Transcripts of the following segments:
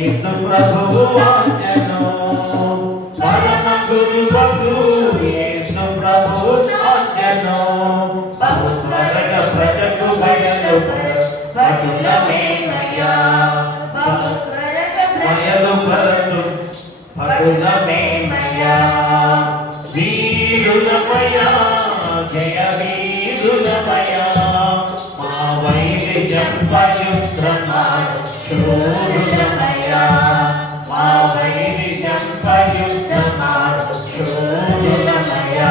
యేసు ప్రభువు ఆజ్ఞను పరమ గురువకు యేసు ప్రభువు ఆజ్ఞను బహు త్వరగా ప్రజకు బయలుపరచుమయ్యా బహు త్వరగా బయలుపరచు పటులమేమయ్యా వీరులమయ్యా జయ వీరులమయ్యా మా వైద్యం పయుత్రమాడు శూరులమయ్యా మా వైద్యం పయుత్రమాడు శూరులమయ్యా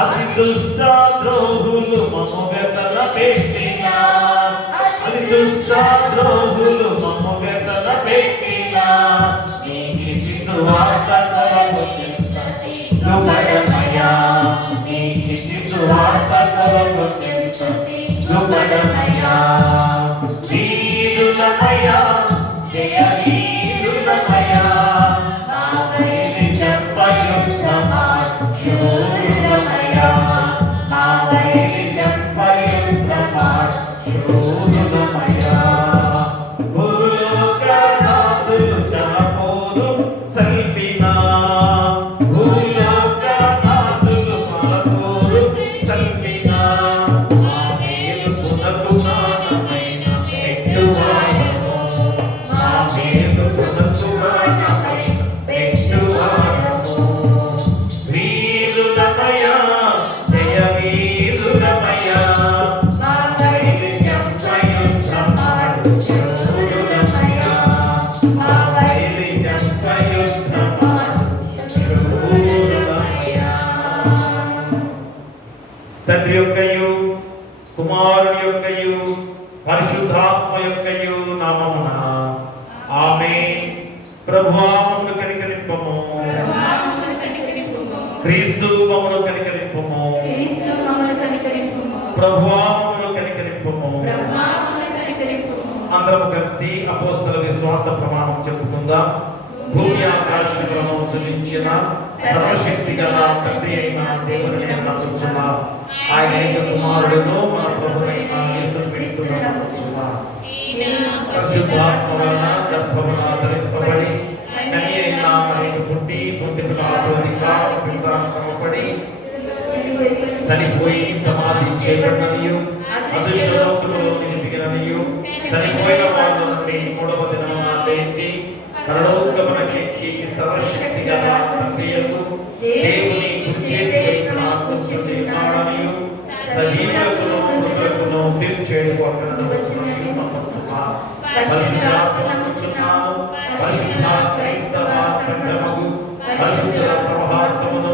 అతి దుష్ట ద్రోహులు మమ్ము వెతల పెట్టినా అతి దుష్ట ద్రోహులు మమ్ము వెతల పెట్టినా నీ చితి సువార్త కొరకు సిద్ధపడమయ్యా నీ చితి సువార్త కొరకు సిద్ధపడమయ్యా వీరులమయ్యా జయ వీరులమయ్యా మా వైద్యం పయుత్రమాడు శూరులమయ్యా మా వైద్యం పయుత్రమాడు శూరులమయ్యా భూలోకనాథులు చలపోరు సల్పినా భూలోకనాథులు పలపోరు సల్పినా మా మేలు పునరునాథమైన పెట్టువాడము మా మేలు పునరునాథమైన పెట్టువాడము వీరులమయ్యా జయ వీరులమయ్యా మా వైద్యం పయుత్రమాడు శూరులమయ్యా మా వైద్యం పయుత్రమాడు శూరులమయ్యా తండ్రి యొక్కయు కుమారుని యొక్కయు పరిశుద్ధాత్మ యొక్కయు నామమున ఆమేన్. ప్రభువా మమ్మను కనికరింపము క్రీస్తు మమ్మను కనికరింపము ప్రభువా మమ్మను కనికరింపము. అందరం కలిసి అపోస్తల విశ్వాస ప్రమాణం చెప్పుకుందాం. భూమి ఆకాశములను సృజించిన సర్వశక్తి గల తండ్రి అయిన దేవుని నేను నమ్ముచున్నా. ఆయన ఏక కుమారుడును మన ప్రభువైన యేసుక్రీస్తును నమ్ముచున్నా. పరిశుద్ధాత్మ వలన గర్భమున ధరింపబడి కన్య అయిన మరియకు పుట్టి పొంది పిలాతు అధికారం కింద శ్రమపడి చనిపోయి సమాధి చేయబడిననియు అదృశ్య లోకములోనికి దిగిననియు చనిపోయిన వాళ్ళ నుండి మూడవ దినమున లేచి పరలోకమునకెక్కి సర్వశక్తి గల తండ్రియకు దేవుని కుడి చేతి వైపున కూర్చుని ఉన్నాడనియు సజీవులకును మృతులకును తీర్పు చేయుటకు అక్కడను వచ్చిననియు నమ్ముచున్నాను. పరిశుద్ధాత్మ నమ్ముచున్నాను. పరిశుద్ధ క్రైస్తవ సంఘముగు పరిశుద్ధుల సహవాసమును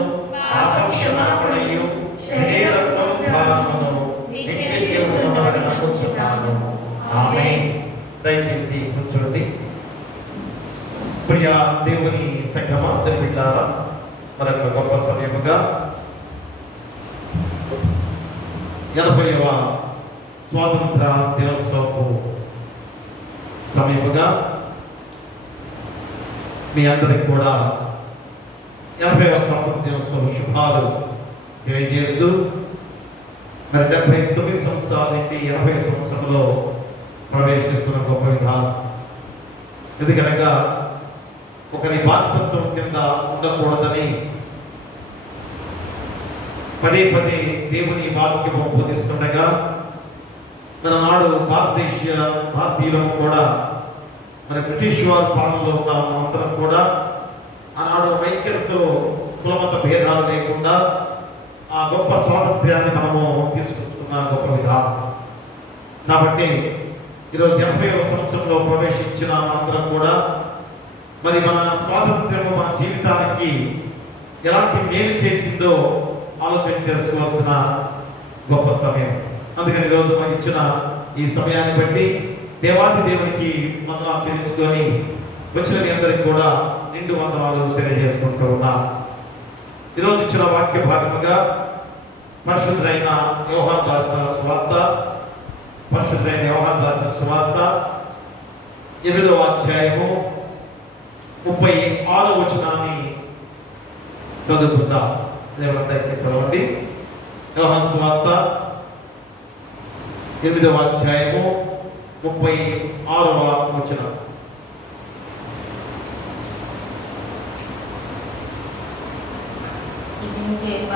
పాపక్షమాపణయు శరీర పునరుద్ధానమును నిత్య జీవమును నమ్ముచున్నాను. ఆమేన్. దయచేసి కూర్చోండి. ప్రియ దేవుని సంఘమా అందరి బిడ్డలారా, మరొక గొప్ప సమయముగా 80వ స్వాతంత్ర దినోత్సవపు సమయముగా మీ అందరికి కూడా 80వ స్వాతంత్ర దినోత్సవ శుభాలు తెలియజేస్తూ మరి 79 సంవత్సరాల నుండి 80 సంవత్సరంలో ప్రవేశిస్తున్న గొప్ప విధానం. ఎందుకనగా ఒకరి బానిసత్వం కింద ఉండకూడదని పదే పదే దేవుని వాక్యము బోధిస్తుండగా మన నాడు భారతీయులను కూడా మరి బ్రిటిష్ వారి పాలనలో ఉన్న మనందరం కూడా ఆనాడు ఐక్యతతో కులమత భేదాలు లేకుండా ఆ గొప్ప స్వాతంత్ర్యాన్ని మనము తీసుకొచ్చుకున్న గొప్ప విధానం. కాబట్టి ఈరోజు 80వ సంవత్సరంలో ప్రవేశించిన మనందరం కూడా మరి మన స్వాతంత్ర్యము మన జీవితానికి ఎలాంటి మేలు చేసిందో ఆలోచన చేసుకోవాల్సిన గొప్ప సమయం. అందుకని ఈరోజు మనకి ఇచ్చిన ఈ సమయాన్ని బట్టి దేవాది దేవునికి వందనాలు చెల్లించుకొని వచ్చిన మీ అందరికి కూడా నిండు వందనాలు తెలియజేసుకుంటూ ఉన్నాం. ఈరోజు ఇచ్చిన వాక్య భాగముగా పరిశుద్ధులైన యోహాను రాసిన సువార్త 8వ అధ్యాయము 36వ వచనాన్ని చదువుకుందాం. దయచేసి చదవండి. యోహాను సువార్త 8వ అధ్యాయము 36వ వచనం.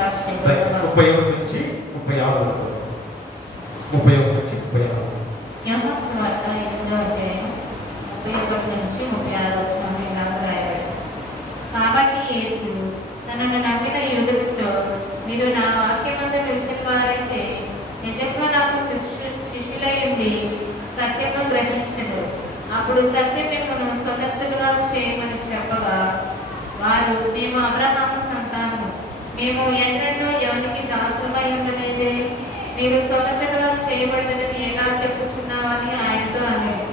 31 నుంచి 36 వరకు. 31 నుంచి 36. యోహాను సువార్త 8వ అధ్యాయం 31 నుంచి 36 వచనాలు ఇలాగ రాయబడింది. కాబట్టి యేసు తనను నమ్మిన యూదులతో, మీరు నా వాక్యమందు నిలిచిన వారైతే నిజంగా నాకు శిష్యులై ఉండి సత్యము గ్రహించదు. అప్పుడు సత్యం మిమ్మల్ని స్వతంత్రులుగా చేయమని చెప్పగా, వారు, మేము అబ్రహాము సంతానము, మేము ఎన్నడూ ఎవరికి దాసులమై ఉండలేదే, మీరు స్వతంత్రంగా చేయబడదని ఎలా చెప్పుచున్నామని ఆయనతో అనేది.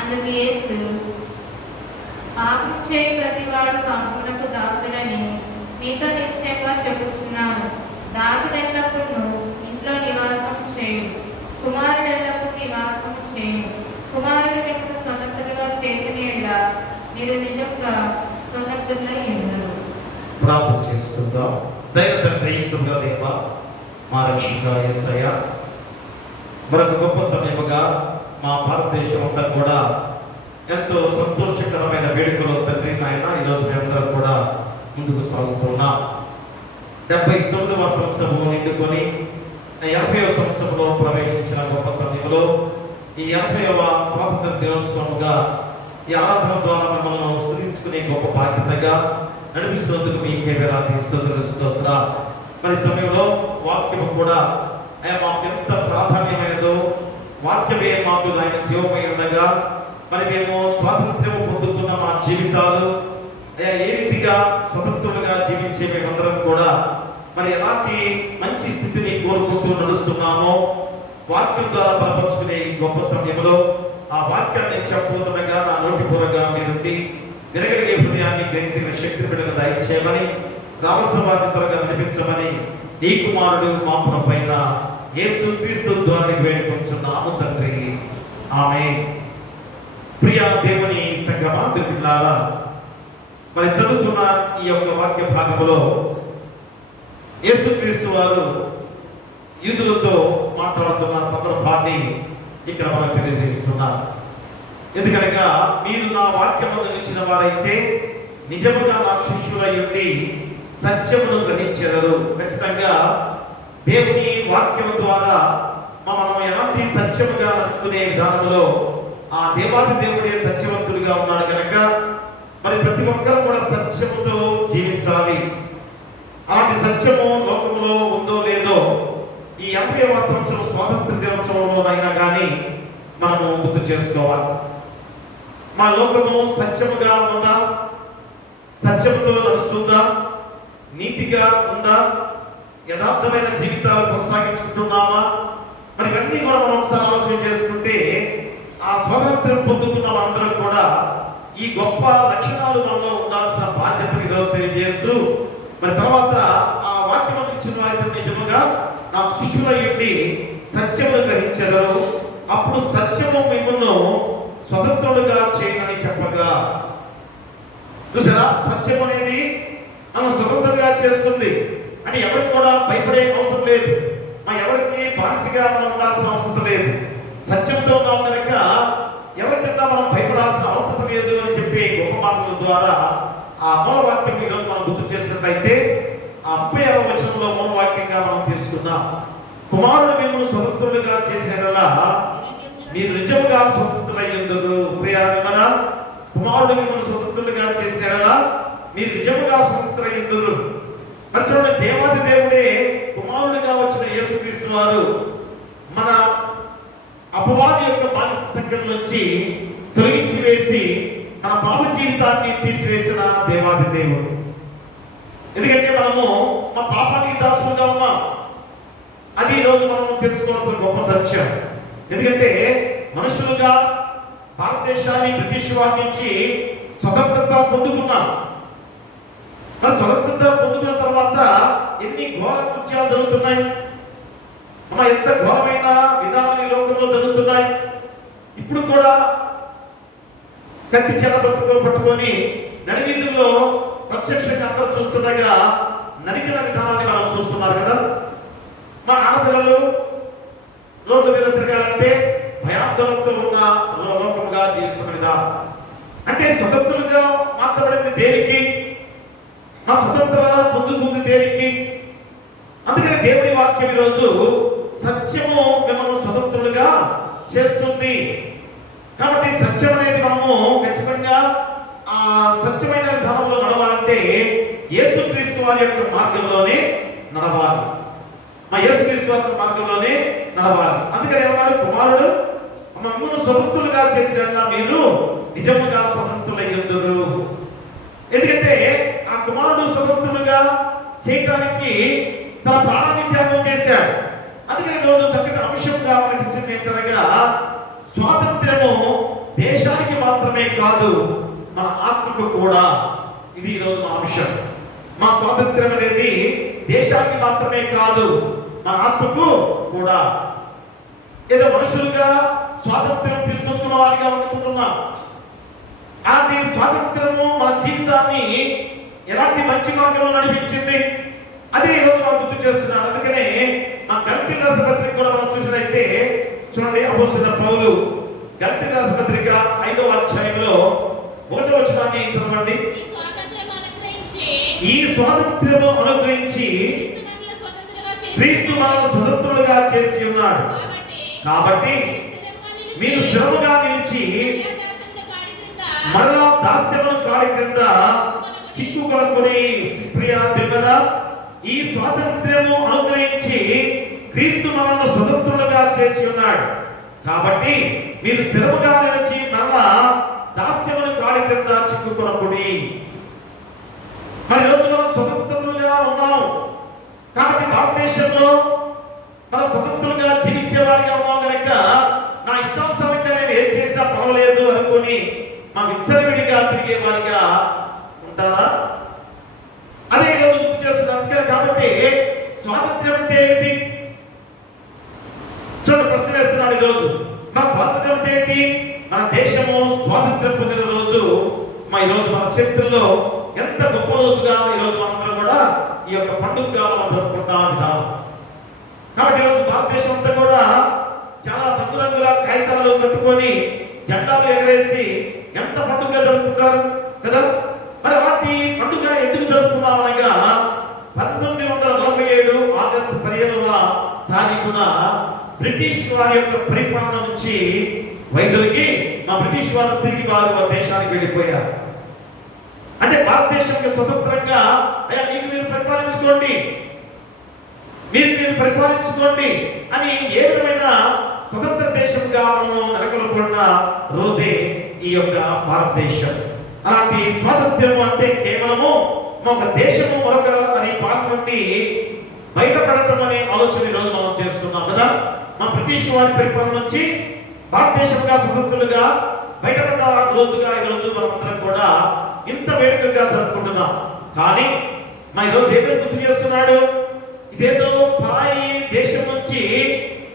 అందుకు యేసు, పాపం చేయ ప్రతి వాడు పాపమునకు దాసుడని మీతో నిశ్చయంగా చెప్పుచున్నాను. దాసుడెల్లప్పుడు ఇంట్లో నివాసం చేయు, కుమారుడెల్లప్పుడు నివాసం చేయు. కుమారుడు మిమ్మల్ని స్వతంత్రులుగా చేసిన యెడల మీరు నిజంగా స్వతంత్రులై ఉండురు. ప్రార్థన చేసుకుందాం. దైవ తండ్రి, కృపగల దేవ, మా రక్షక యేసయ్య, మరొక గొప్ప సమయముగా మా భారతదేశం అంతా కూడా ఎంతో సంతోషకరమైన వేడుకలో తండ్రి నాయన ఈరోజు మేమందరం కూడా ముందుకు సాగుతున్నాం. 79వ సంవత్సరము నిండుకొని 80వ సంవత్సరంలో ప్రవేశించిన గొప్ప సమయంలో ఈ 80వ స్వాతంత్ర దినోత్సవముగా ఈ ఆరాధన ద్వారా మిమ్మల్ని స్తుతించుకునే గొప్ప బాధ్యతగా నడిపిస్తున్నందుకు మీకే వేలాది స్తోత్రాలు. మరి సమయంలో వాక్యము కూడా మాకు ఎంత ప్రాధాన్యమైనదో, వాక్యమే మాకు ఆయన జీవమై ఉండగా మరి మేము స్వాతంత్ర్యం పొందుతున్న మా జీవితాలు ఏ రీతిగా స్వతంత్రులుగా జీవించే మేమందరం కూడా మరి ఎలాంటి మంచి స్థితిని కోరుకుంటూ నడుస్తున్నామో వాక్యం ద్వారా బలపరుచుకునే ఈ గొప్ప సమయంలో ఆ వాక్యాన్ని చెప్పబోతుండగా నా నోటి పూర్వగా మీరుండి వినగలిగే హృదయాన్ని గ్రహించిన శక్తి బిడ్డగా దయచేయమని, రావలసిన వారిని త్వరగా వినిపించమని నీ కుమారుడు మా పైన యేసు క్రీస్తు ద్వారా వేడుకొంచున్నాము తండ్రి, ఆమేన్. ప్రియ దేవుని సంగమా, పిల్లారా, మరి చదువుతున్న ఈ యొక్క వాక్య భాగంలో యేసుక్రీస్తు వారు యూదులతో మాట్లాడుతున్న సందర్భాన్ని ఇక్కడ మనం తెలియజేస్తున్నారు. ఎందుకనగా, మీరు నా వాక్యమును నిలిచిన వారైతే నిజముగా నా శిష్యులై ఉండి సత్యమును గ్రహించెదరు. ఖచ్చితంగా దేవుని వాక్యము ద్వారా మనం ఎలాంటి సత్యముగా నడుచుకునే విధానంలో ఆ దేవాది దేవుడే సత్యవంతుడిగా ఉన్నాడు కనుక మరి ప్రతి ఒక్కరూ కూడా సత్యముతో జీవించాలి. అలాంటి సత్యము లోకంలో ఉందో లేదో ఈ 80వ సంవత్సరం స్వాతంత్ర దినోత్సవంలోనైనా కానీ మనము గుర్తు చేసుకోవాలి. మా లోకము సత్యముగా ఉందా? సత్యముతో నడుస్తుందా? నీతిగా ఉందా? యథార్థమైన జీవితాలు కొనసాగించుకుంటున్నామా? మరి ఇవన్నీ కూడా మనం ఒకసారి ఆలోచన చేసుకుంటే ఆ స్వాతంత్ర్యం పొందుతున్న మనందరం కూడా ఈ గొప్ప లక్షణాలు మనలో ఉండాల్సిన బాధ్యతని ఈరోజు తెలియజేస్తూ మరి తర్వాత ఆ వాక్యం ఇచ్చిన వారితో నిజముగా నా శిష్యులై ఉండి సత్యమును గ్రహించెదరు, అప్పుడు సత్యము మిమ్మల్ని స్వతంత్రులుగా చేయమని చెప్పగా, చూసారా, సత్యం అనేది మనం స్వతంత్రంగా చేస్తుంది. అంటే ఎవరికి కూడా భయపడే అవసరం లేదు, ఎవరికి బానిసగా మనం ఉండాల్సిన అవసరం లేదు. సత్యంతో ఉన్నాం కనుక ఎవరికైనా మనం భయపడాల్సిన అవసరం లేదు అని చెప్పి గొప్ప మాటల ద్వారా ఆ మూలవాక్యం ఈరోజు మనం గుర్తు చేసినట్లయితే ఆ 36వ వచనంలో మూలవాక్యంగా మనం తీసుకున్నాం. కుమారుడు మిమ్మల్ని స్వతంత్రులుగా చేసేలా మీరు నిజముగా స్వతంత్రులయ్యేందుకు. ప్రియాత్మనా, కుమారుడు మిమ్మల్ని స్వతంత్రులుగా చేసేలా మీరు నిజముగా స్వతంత్రులయ్యేందుకు. మరి చూడండి, దేవాది దేవుడే కుమారుడిగా వచ్చిన యేసుక్రీస్తు వారు మన అపవాది యొక్క బానిస సంఖ్యల నుంచి తొలగించి వేసి మన పాప జీవితాన్ని తీసివేసిన దేవాది దేవుడు. ఎందుకంటే మనము మా పాపానికి దాసులుగా ఉన్నాం. అది ఈరోజు మనం తెలుసుకోవాల్సిన గొప్ప సత్యం. ఎందుకంటే మనుషులుగా భారతదేశాన్ని బ్రిటిష్ వారి నుంచి స్వతంత్రత పొందుకున్నాం. మరి స్వతంత్రత పొందుకున్న తర్వాత ఎన్ని ఘోర కృత్యాలు జరుగుతున్నాయి, ఎంత ఘోరమైన విధానాలు ఈ లోకంలో జరుగుతున్నాయి. ఇప్పుడు కూడా కత్తి చేత పట్టుకొని నడివీధుల్లో ప్రత్యక్షంగా అందరూ చూస్తుండగా నరికిన విధానాన్ని మనం చూస్తున్నారు కదా. మా ఆడపిల్లలు రోడ్డు మీద తిరగాలంటే భయాందోళనతో ఉన్న లోకముగా జీవిస్తున్న విధానం. అంటే స్వతంత్రులుగా మార్చబడింది దేనికి? మా స్వతంత్ర పొందుకుంది దేనికి? అందుకని దేవుని వాక్యం ఈరోజు సత్యము మిమ్మల్ని స్వతంత్రులుగా చేస్తుంది. కాబట్టి సత్యం అనేది మనము ఖచ్చితంగా ఆ సత్యమైన విధానంలో నడవాలంటే యేసుక్రీస్తు వారి యొక్క మార్గంలోనే నడవాలి. మా యేసుక్రీస్తు వారి మార్గంలోనే నడవాలి. అందుకని ఏమన్నాడు? కుమారుడు మమ్మల్ని స్వతంత్రులుగా చేసిన మీరు నిజముగా స్వతంత్రులయ్యుందురు. ఎందుకంటే ఆ కుమారుడు స్వతంత్రులుగా చేయడానికి తన ప్రాణాన్ని త్యాగం చేశాడు. అందుకని ఈరోజు చక్కటి అంశంగా మనకి ఇచ్చింది ఏంటనగా స్వాతంత్ర్యము దేశానికి మాత్రమే కాదు, మన ఆత్మకు కూడా. ఇది ఈరోజు మా అంశం. మా స్వాతంత్ర్యం అనేది దేశానికి మాత్రమే కాదు, మన ఆత్మకు కూడా. ఏదో మనుషులుగా స్వాతంత్ర్యం తీసుకొచ్చుకున్న వారిగా అనుకుంటున్నాం. అలాంటి స్వాతంత్ర్యము మన జీవితాన్ని ఎలాంటి మంచి మార్గంలో నడిపించింది అదే ఈరోజు మనం గుర్తు చేస్తున్నాడు. అందుకనే మా గలతీ రాసిన పత్రిక కూడా మనం చూసినట్లయితే చూడండి, అపోస్తలుడైన పౌలు గలతీ రాసిన పత్రిక 5వ అధ్యాయంలో 1వ వచనాన్ని చదవండి. ఈ స్వాతంత్ర్యము అనుగ్రహించి క్రీస్తు మనల్ని స్వతంత్రులుగా చేసి ఉన్నాడు. కాబట్టి మీరు స్థిరముగా నిలిచి మరలా దాస్యమును కాడి క్రింద చిక్కుకొనుకొని ప్రియ దివ్వరా, ఈ స్వాతంత్ర్యము అనుగ్రహించి క్రీస్తు మనల్ని స్వతంత్రులుగా చేసి ఉన్నాడు. కాబట్టి మీరు స్థిరముగా నిలిచి మరలా దాస్యమును కాడి క్రింద చిక్కుకొనకుడి. మరి రోజు మనం స్వతంత్రులుగా ఉన్నాం కాబట్టి భారతదేశంలో మనం స్వతంత్రులుగా జీవించే వారిగా ఉన్నాం కనుక నా ఇష్టానుసారంగా నేను ఏం చేసినా పర్వాలేదు అనుకుని మా విచ్చలవిడిగా తిరిగే వారిగా ఉంటారా? అదే ఈరోజు గుర్తు చేస్తున్నారు. కాబట్టి స్వాతంత్ర్యం అంటే ఏమిటి? చూడండి, ప్రశ్న వేస్తున్నాడు ఈరోజు. మన స్వాతంత్ర్యం అంటే ఏంటి? మన దేశము స్వాతంత్ర్యం పొందిన రోజు ఈరోజు మన చరిత్రలో ఎంత గొప్ప రోజుగా ఈరోజు మనందరం కూడా ఈ యొక్క పండుగగా మనం జరుపుకుంటాం విధానం. కాబట్టి ఈరోజు భారతదేశం అంతా కూడా చాలా రంగురంగుల కాగితాలు కట్టుకొని జెండాలు ఎగరేసి ఎంత పండుగ జరుపుకుంటారు కదా. మరి అలాంటి పండుగ ఎందుకు జరుపుకున్నాం అనగా 1947 ఆగస్టు 15వ తారీఖున బ్రిటిష్ వారి యొక్క పరిపాలన నుంచి వైద్యులకి మా బ్రిటిష్ వారు తిరిగి వారు దేశానికి వెళ్ళిపోయారు. అంటే భారతదేశానికి స్వతంత్రంగా అయ్యా మీరు పరిపాలించుకోండి, మీరు పరిపాలించుకోండి అని ఏ విధమైన స్వతంత్ర దేశంగా మనము నెలకొల్పుకున్న రోజే ఈ యొక్క భారతదేశం. అలాంటి స్వాతంత్ర్యం అంటే కేవలము ఒక దేశము మరొక అని పాలన నుండి బయటపడటం అనే ఆలోచన ఈరోజు మనం చేస్తున్నాం కదా. మా బ్రిటిష్ వారి పరిపాలన నుంచి భారతదేశంగా స్వతంత్రులుగా బయటపడ్డ రోజుగా ఈరోజు మనమందరం కూడా ఇంత వేడుకగా జరుపుకుంటున్నాం. కానీ మా ఈరోజు ఏమేమి గుర్తు చేస్తున్నాడు? ఇదేదో పరాయి దేశం నుంచి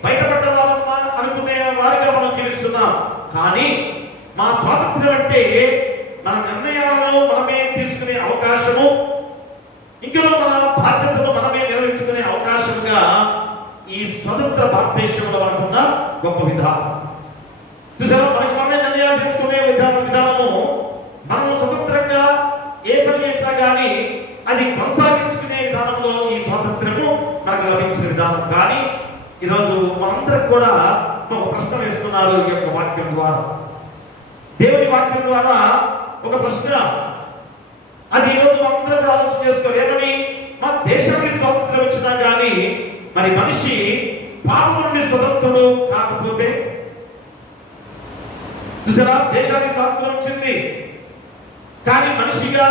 బయటపడ్డ వారమ్మా అనుకునే వారిగా మనం జీవిస్తున్నాం. కానీ మా స్వాతంత్ర్యం అంటే మన నిర్ణయాలను మనమే తీసుకునే అవకాశము, ఇంకలో మన బాధ్యతను మనమే నిర్వహించుకునే అవకాశంగా ఈ స్వతంత్ర భారతదేశంలో మనకున్న గొప్ప విధానం. చూసారా, మనకి మనమే నిర్ణయాలు తీసుకునే విధానము, మనము స్వతంత్రంగా ఏ పని చేసినా కానీ అది కొనసాగించుకునే విధానంలో ఈ స్వాతంత్ర్యము మనకు లభించిన విధానం. కానీ ఈరోజు మనందరం కూడా ఒక ప్రశ్న వేస్తున్నారు ఈ యొక్క వాక్యం ద్వారా, దేవుని వాక్యం ద్వారా ఒక ప్రశ్న. అది ఈరోజు మనందరం ఆలోచన చేసుకోవాలి. ఏమని? మన దేశానికి స్వాతంత్రం ఇచ్చినా కానీ మరి మనిషి పాపం నుండి స్వతంత్రుడు కాకపోతే, చూసారా, దేశానికి స్వాతంత్రం వచ్చింది కానీ మనిషిగా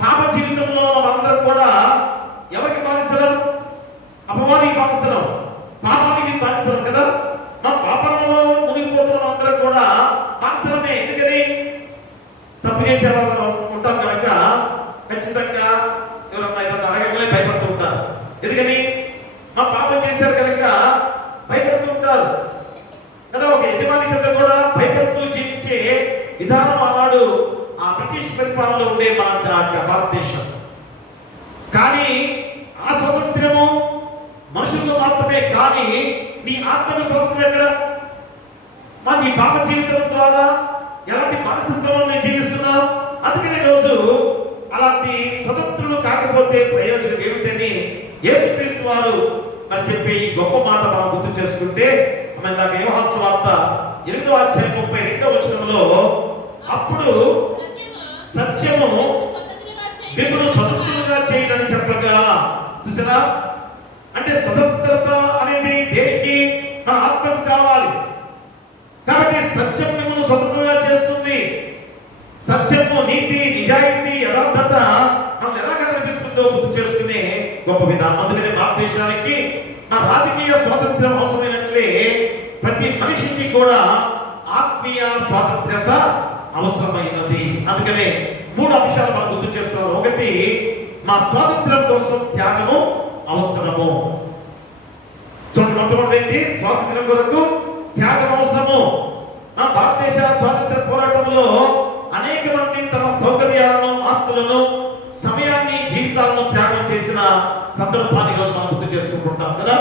పాప జీవితంలో మనందరం కూడా ఎవరికి బానిసలం? అపవాదికి బానిసలం, పాపానికి బానిసలం కదా. మన పాపంలో మునిగిపోతున్న అందరం కూడా బానిసలమే. ఎందుకని? తప్పు చేసే ఉంటాం కనుక ఖచ్చితంగా ఎవరన్నా ఏదన్నా అడగగానే భయపడుతూ ఉంటారు. ఎందుకని? మా పాపం చేశారు కనుక భయపడుతూ ఉంటారు కదా. ఒక యజమాని కింద కూడా భయపడుతూ జీవించే విధానం ఆనాడు ఆ బ్రిటిష్ పరిపాలనలో ఉండే మన భారతదేశం. కానీ ఆ స్వాతంత్ర్యము మనుషులకు మాత్రమే. కానీ నీ ఆత్మకు స్వాతంత్రం ఎక్కడ? నీ పాప జీవితం ద్వారా ఎలాంటి బానిసత్వంలో నేను జీవిస్తున్నావు. అందుకనే రోజు అలాంటి స్వతంత్రులు కాకపోతే ప్రయోజనం ఏమిటని యేసుక్రీస్తు వారు మరి చెప్పే ఈ గొప్ప మాట మనం గుర్తు చేసుకుంటే, మనం ఇందాక యోహాను సువార్త 8వ అధ్యాయం 32వ వచనంలో, అప్పుడు సత్యము మిమ్మల్ని స్వతంత్రులుగా చేయడని చెప్పగా, చూసారా? అంటే స్వతంత్రత అనేది దేనికి? మన ఆత్మకు కావాలి. కాబట్టి సత్యం మిమ్మల్ని స్వతంత్రంగా చేస్తుంది. సత్యము, నీతి, నిజాయితీ, యథార్థత మనం ఎలా కనిపిస్తుందో గుర్తు చేసుకునే గొప్ప విధానం. అందుకనే భారతదేశానికి మన రాజకీయ స్వాతంత్ర్యం అవసరమైనట్లే ప్రతి మనిషికి కూడా ఆత్మీయ స్వాతంత్ర్యత అవసరమైనది. అందుకనే 3 అంశాలు మనం గుర్తు చేస్తున్నాం. ఒకటి, మా స్వాతంత్ర్యం కోసం త్యాగము అవసరము. చూడండి, మొట్టమొదటి ఏంటి? స్వాతంత్ర్యం కొరకు త్యాగం అవసరము. మన భారతదేశ స్వాతంత్ర్య పోరాటంలో అనేక మంది తమ సౌకర్యాలను, ఆస్తులను, సమయాన్ని, జీవితాలను త్యాగం చేసిన సందర్భాన్ని మనం గుర్తు చేసుకుంటాం కదా.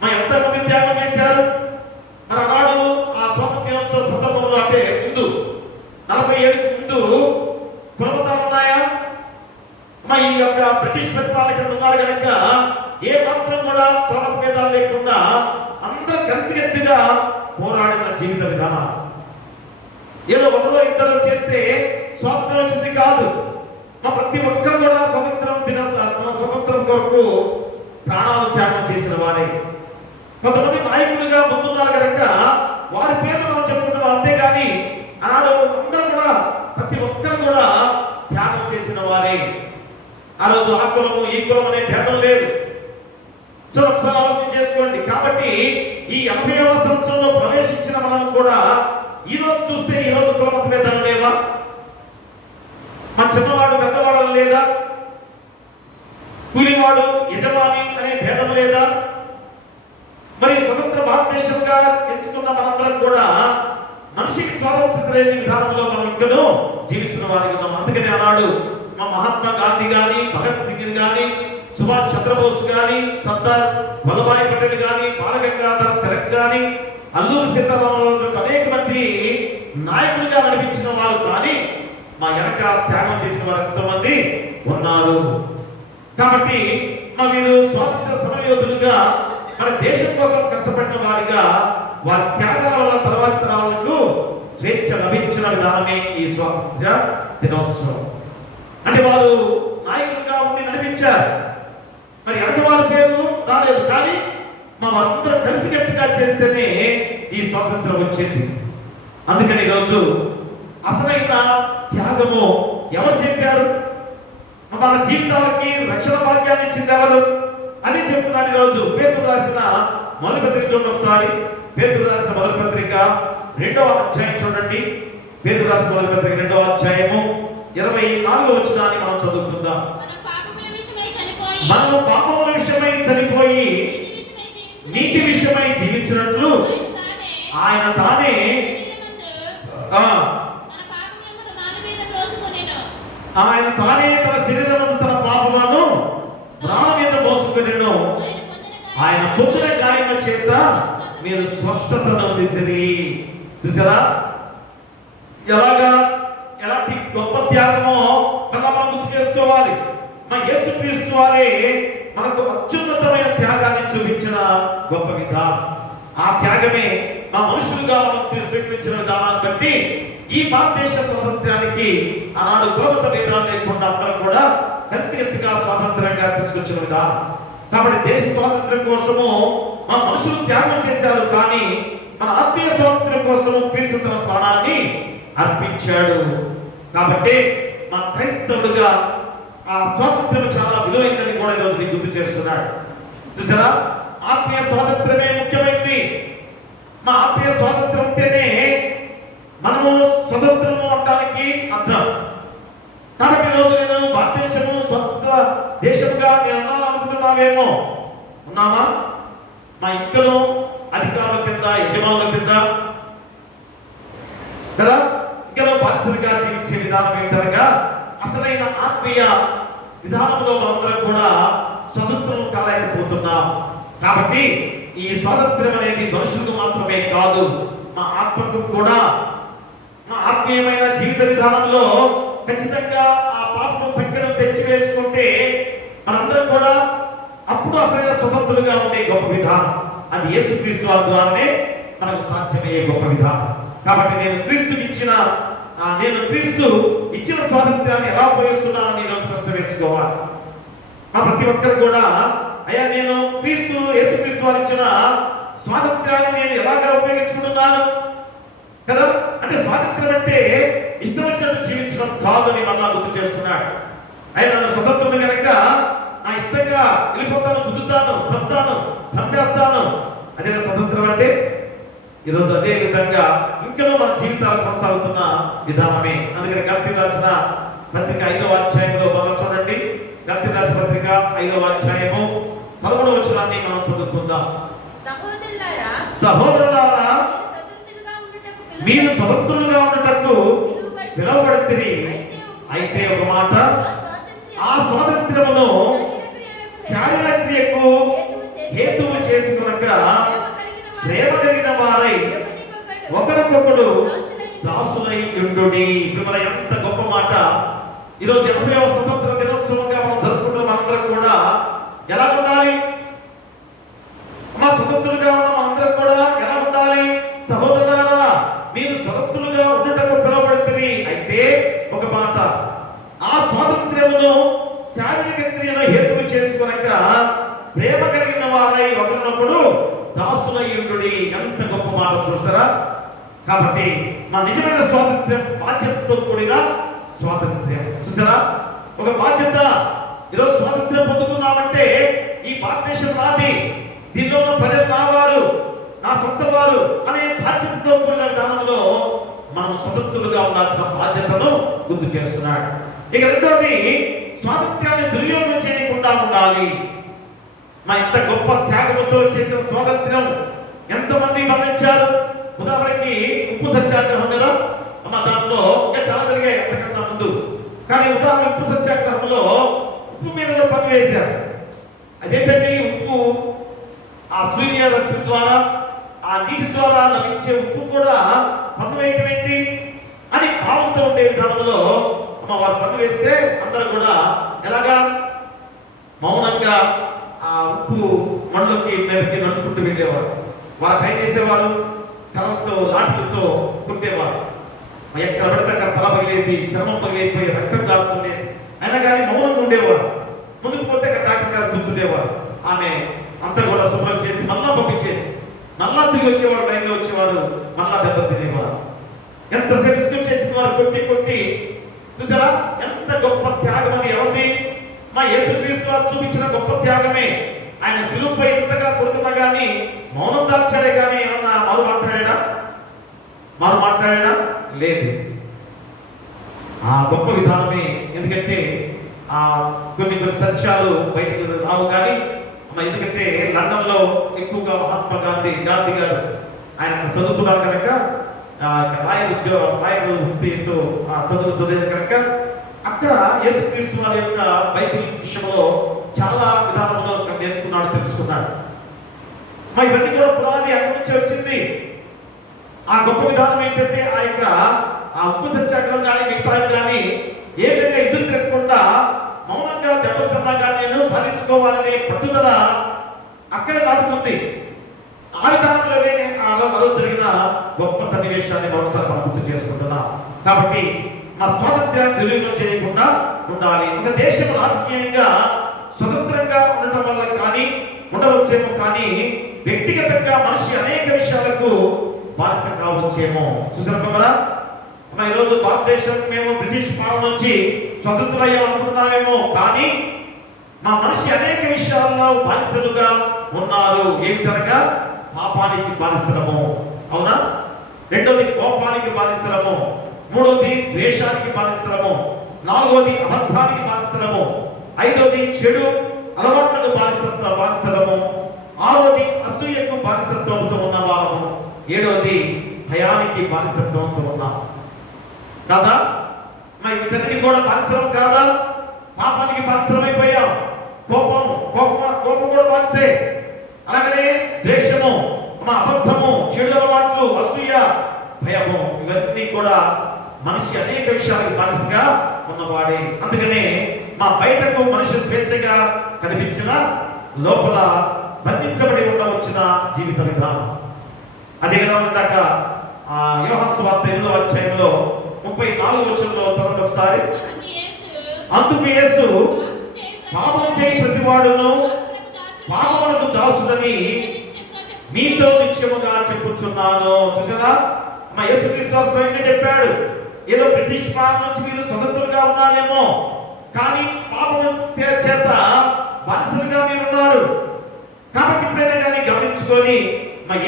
మరి ఎంతమంది త్యాగం చేశారు? మరి ఆనాడు ఆ స్వాతంత్ర్యోత్సవ సందర్భంలో, అంటే ముందు 40 ఏళ్ళ ముందు కులమతాలు ఉన్నాయా? మరి ఈ యొక్క బ్రిటిష్ పరిపాలకులు ఉన్నారు కనుక ఏ మాత్రం కూడా కులమత భేదాలు లేకుండా అందరూ కలిసికట్టుగా పోరాడిన జీవిత విధానం. ఏదో ఒకరో ఇద్దరు చేస్తే స్వాతంత్రం వచ్చింది కాదు. మా ప్రతి ఒక్కరు కూడా స్వతంత్రం కొరకు ప్రాణాలు త్యాగం చేసిన వారే. కొంతమంది నాయకులుగా ముందున్నారు కనుక వారి పేర్లు మనం చెప్పుకుంటున్నాం, అంతేగాని ఆనాడు అందరూ కూడా ప్రతి ఒక్కరు కూడా త్యాగం చేసిన వారే. ఆ రోజు ఆ కులము ఈ కులం అనే భేదం లేదు. ఒకసారి ఆలోచన చేసుకోండి. కాబట్టి ఈ 80వ సంవత్సరంలో ప్రవేశించిన మనం కూడా ఈ రోజు చూస్తే ఈ రోజు కులమత భేదాలు లేవా? మా చిన్నవాడు పెద్దవాడు లేదా? కూలివాడు యజమాని అనే భేదం లేదా? మరి స్వతంత్ర భారతదేశంగా ఎంచుకున్న మనందరం కూడా మనిషికి స్వాతంత్రం లేని విధానంలో మనం ఇక్కడ జీవిస్తున్న వారికి ఉన్నాం. అందుకని ఆనాడు మా మహాత్మా గాంధీ గాని, భగత్ సింగ్ గాని, సుభాష్ చంద్రబోస్ గాని, సర్దార్ వల్లభాయ్ పటేల్ గాని, బాలగంగాధర్ తిలక్ గాని, అల్లూరి సీతారామరాజు అనేక మంది నాయకులుగా నడిపించిన వారు కానీ మా వెనక త్యాగం చేసిన వారు ఎంతోమంది ఉన్నారు. కాబట్టి వీరు స్వాతంత్ర సమరయోధులుగా మన దేశం కోసం కష్టపడిన వారిగా వారి త్యాగాల వల్ల తర్వాత తరాలకు స్వేచ్ఛ లభించిన విధానమే ఈ స్వాతంత్ర దినోత్సవం. అంటే వారు నాయకులుగా ఉండి నడిపించారు. మరి వెనక వారి పేరు రాలేదు, కానీ వారందరూ కలిసికట్టుగా చేస్తేనే ఈ స్వాతంత్రం వచ్చింది. అందుకని ఈరోజు అసలైన త్యాగము ఎవరు చేశారు? మన జీవితాలకి రక్షణ భాగ్యాన్ని ఇచ్చింది ఎవరు అని చెప్తున్నాను. ఈరోజు పేతురు రాసిన మొదటి పత్రిక చూడండి ఒకసారి. పేతురు రాసిన మొదటి పత్రిక 2వ అధ్యాయం చూడండి. పేతురు రాసిన మొదటి పత్రిక 2వ అధ్యాయము 24వ వచనాన్ని మనం చదువుకుందాం. మనము పాపముల విషయమై చనిపోయి నీతి విషయమై జీవించినట్లు ఆయన తానే తన శరీరమును తన పాపములను ప్రాణ మీద మోసుకొనెను. ఆయన పొందిన గాయముల చేత మీరు స్వస్థతను పొందితిరి. చూసారా ఎలాంటి గొప్ప త్యాగమో మనం గుర్తు చేసుకోవాలి. మా యేసుక్రీస్తు వారే మనకు అత్యున్నతమైన త్యాగాన్ని చూపించిన గొప్ప విధానం. ఆ త్యాగమే మా మనుషులుగా మనం స్వీకరించిన విధానాన్ని బట్టి ఈ భారతదేశ స్వాతంత్ర్యానికి ఆనాడు కులమత భేదాలు లేకుండా అందరూ కూడా కలిసికట్టుగా స్వాతంత్రంగా తీసుకొచ్చిన విధానం. కాబట్టి దేశ స్వాతంత్ర్యం కోసము మా మనుషులు త్యాగం చేశారు, కానీ మన ఆత్మీయ స్వాతంత్ర్యం కోసము క్రీస్తు తన ప్రాణాన్ని అర్పించాడు. కాబట్టి మా క్రైస్తవుడుగా ఆ స్వాతంత్ర్యం చాలా విలువైందని కూడా ఈరోజు గుర్తు చేస్తున్నాడు. చూసారా, ఆత్మీయ స్వాతంత్రమే ముఖ్యమైనది. మా ఆత్మీయ స్వాతంత్రం ఉంటేనే మనము స్వతంత్రము అనడానికి అర్థం. కాబట్టి ఈరోజు నేను భారతదేశము స్వతంత్ర దేశంగా నేను అనాలనుకుంటున్నావేమో, ఉన్నామా? మా ఇంట్లో అధికారుల కింద, యజమానుల కింద కదా, ఇంకా బానిసలుగా జీవించే విధానం ఏంటనగా అసలైన ఆత్మీయ విధానంలో మనందరం కూడా స్వతంత్రం కాలేకపోతున్నాం. కాబట్టి ఈ స్వాతంత్ర్యం అనేది మనుషులకు మాత్రమే కాదు, మా ఆత్మకు కూడా. మా ఆత్మీయమైన జీవిత విధానంలో ఖచ్చితంగా ఆ పాపము సంఖ్యను తెచ్చివేసుకుంటే మనందరం కూడా అప్పుడు అసలైన స్వతంత్రులుగా ఉండే గొప్ప విధానం అది యేసుక్రీస్తు వారి ద్వారానే మనకు సాధ్యమయ్యే గొప్ప విధానం. కాబట్టి నేను క్రీస్తు ఇచ్చిన స్వాతంత్ర్యాన్ని ఎలా ఉపయోగిస్తున్నానని నేను ప్రశ్న వేసుకోవాలి. మా ప్రతి ఒక్కరు కూడా అయ్యా నేను యేసుక్రీస్తు వారు ఇచ్చిన స్వాతంత్ర్యాన్ని నేను ఎలాగా ఉపయోగించుకుంటున్నాను కదా. అంటే స్వాతంత్ర్యం అంటే ఇష్టం వచ్చినట్టు జీవించడం కాదు అని మళ్ళా గుర్తు చేస్తున్నాడు. ఆయన నన్ను స్వతంత్రుడు కనుక నా ఇష్టంగా వెళ్ళిపోతాను, గుద్దుతాను, తప్పుతాను, చంపేస్తాను, అదే స్వతంత్రం అంటే. ఈరోజు అదే విధంగా ఇంకా మన జీవితాలు కొనసాగుతున్న విధానమే. అందుకని గలతీయులకు రాసిన పత్రిక 5వ అధ్యాయంలో మనం చూడండి. గలతీయులకు రాసిన పత్రిక 5వ అధ్యాయము 11వ వచనాన్ని మనం చదువుకుందాం. సహోదరులారా మీరు స్వతంత్రులుగా ఉండుటకు పిలువబడితిరి. అయితే ఒక మాట, ఆ స్వాతంత్ర్యమును శారీరక క్రియకు హేతువు చేసుకొనక ప్రేమ కలిగిన వారై ఒకరికొకడు దాసులై ఉండుడి. మన ఎంత గొప్ప మాట. ఈరోజు 80వ స్వతంత్ర దినోత్సవంగా మనం జరుపుకుంటున్న మనందరం కూడా ఎలా ఉండాలి? స్వతంత్రులుగా ఉన్న మనందరం కూడా ఎలా ఉండాలి? సహోదరులారా మీరు స్వతంత్రులుగా ఉండటకు పిలువబడితిరి. అయితే ఒక మాట, ఆ స్వాతంత్ర్యమును శారీరక క్రియను హేతువు చేసుకొనక ప్రేమ కలిగిన వారై ఒకరినొకడు దాసులై ఉండుడి. ఎంత గొప్ప మాట చూసారా? కాబట్టి మా నిజమైన స్వాతంత్ర్యం బాధ్యతతో కూడిన స్వాతంత్ర్యం. చూసారా? ఒక బాధ్యత. ఈరోజు స్వాతంత్ర్యం పొందుతున్నామంటే ఈ భారతదేశం నాది, దీనిలో ఉన్న ప్రజలు నా వారు, నా సొంత వారు అనే బాధ్యతతో కూడిన విధానంలో మనం స్వతంత్రులుగా ఉండాల్సిన బాధ్యతను గుర్తు చేస్తున్నాడు. ఇక రెండోది, స్వాతంత్ర్యాన్ని దుర్యోగం చేయకుండా ఉండాలి. మా ఇంత గొప్ప త్యాగంతో చేసిన స్వాతంత్ర్యం ఎంతమంది మరణించారు? ఉదాహరణకి ఉప్పు సత్యాగ్రహం కదా, దాంట్లో ఇంకా చాలా జరిగాయి అంతకన్నా ముందు. కానీ ఉదాహరణ ఉప్పు సత్యాగ్రహంలో ఉప్పు మీద పని వేశారు. అదేంటంటే ఉప్పు ఆ సూర్యరశ్మి ద్వారా, ఆ నీటి ద్వారా లభించే ఉప్పు కూడా పన్ను వేయటం ఏంటి అని భావంతో ఉండే విధానంలో వారు పన్ను వేస్తే అందరూ కూడా ఎలాగా మౌనంగా ఆ ఉప్పు మళ్ళకి మీదకి నడుచుకుంటూ వెళ్ళేవారు. వారు పై చేసేవారు, కర్రతో లాఠీలతో కుట్టేవారు. ఎక్కడ పడితే అక్కడ తల పగిలేది, చర్మం పగిలిపోయి రక్తం కాలుతుండేది. అయినా కానీ మౌనంగా ఉండేవారు. ముందుకు పోతే అక్కడ డాక్టర్ గారు కూర్చుండేవారు. ఆమె అంతా కూడా శుభ్రం చేసి మళ్ళా పంపించేది. మళ్ళా తిరిగి వచ్చేవారు, లైన్లో వచ్చేవారు, మళ్ళా దెబ్బ తినేవారు. ఎంతసేపు ఇష్టం చేసిన వారు కొట్టి కొట్టి. చూసారా ఎంత గొప్ప త్యాగం అది? ఎవరిది? మా యేసుక్రీస్తు వారు చూపించిన గొప్ప త్యాగమే. ఆయన శిలువపై ఇంతగా కొడుతున్నా కానీ మౌనం దాల్చాడే కానీ ఏమన్నా మారు మాట్లాడాడా? లేదు. ఆ గొప్ప విధానమే. ఎందుకంటే ఆ కొన్ని సత్యాలు బయటకు రావు కానీ, ఎందుకంటే లండన్ లో ఎక్కువగా మహాత్మా గాంధీ గారు ఆయన చదువుతున్నారు కనుక, రాయలు వృత్తితో చదివారు కనుక అక్కడ యేసుక్రీస్తు వారి యొక్క బైబిల్ విషయంలో చాలా విధానంలో నేర్చుకున్నాడు, తెలుసుకున్నాడు. ఇవన్నీ కూడా పునాది అక్కడి నుంచి వచ్చింది. ఆ గొప్ప విధానం ఏంటంటే ఆ ఉప్పు సత్యాగ్రహం కానీ మిగతా కానీ ఏ విధంగా ఎదురు తిరగకుండా మౌనంగా దెబ్బతిన్నా కానీ నేను సాధించుకోవాలనే పట్టుదల అక్కడే నాటుకుంది. ఆ విధానంలోనే ఆ రోజు జరిగిన గొప్ప సన్నివేశాన్ని మరోసారి మనం గుర్తు చేసుకుంటున్నాం. కాబట్టి మా స్వాతంత్ర్యాన్ని దుర్వినియోగం చేయకుండా ఉండాలి. ఒక దేశం రాజకీయంగా స్వతంత్రంగా ఉండటం వల్ల కానీ ఉండవచ్చేమో, కానీ వ్యక్తిగతంగా మనిషి అనేక విషయాలకు బానిస కావచ్చేమో. చూసారు కదా, ఈరోజు భారతదేశం మేము బ్రిటిష్ పాలన నుంచి స్వతంత్రమయ్యామనుకుంటున్నామేమో, కానీ మా మనిషి అనేక విషయాల్లో బానిసలుగా ఉన్నారు. ఏమిటనగా పాపానికి బానిసలము, అవునా? రెండోది కోపానికి బానిసలము, మూడోది ద్వేషానికి బానిసలము, నాలుగోది అబద్ధానికి బానిసలము, ఐదోది చెడు అలవాట్లకు బానిసలము, ఆరోది అసూయకు బానిసత్వంతో ఉన్నవారము, ఏడోది భయానికి బానిసత్వంతో ఉన్నాం కదా. వీటన్నిటికీ కూడా బానిసలం కాదా? పాపానికి బానిసలమైపోయాం. కోపం కూడా బానిసే. అలాగనే ద్వేషము, అబద్ధము, చెడు అలవాట్లు, అసూయ, భయము, ఇవన్నీ కూడా మనిషి అనేక విషయాలకు బానిసగా ఉన్నవాడే. అందుకనే మా బయటకు మనిషి స్వేచ్ఛగా కనిపించిన లోపల బంధించబడి ఉండవచ్చిన జీవిత విధానం. అదే కదా ఇందాక యోహాను సువార్త 8వ అధ్యాయంలో 34వ వచనంలో చదవండి ఒకసారి. అందుకు యేసు పాపం చేయి ప్రతివాడును పాపమునకు దాసుడని మీతో నిత్యముగా చెప్పుచున్నాను. చూసారా, మా యేసుక్రీస్తు స్వయంగా చెప్పాడు, ఏదో బ్రిటిష్ పాలన నుంచి మీరు స్వతంత్రంగా ఉన్నారేమో, కానీ పాపము చేత బానిసలుగా మీరు ఉన్నారు. కాబట్టి ఇప్పుడైనా కానీ గమనించుకొని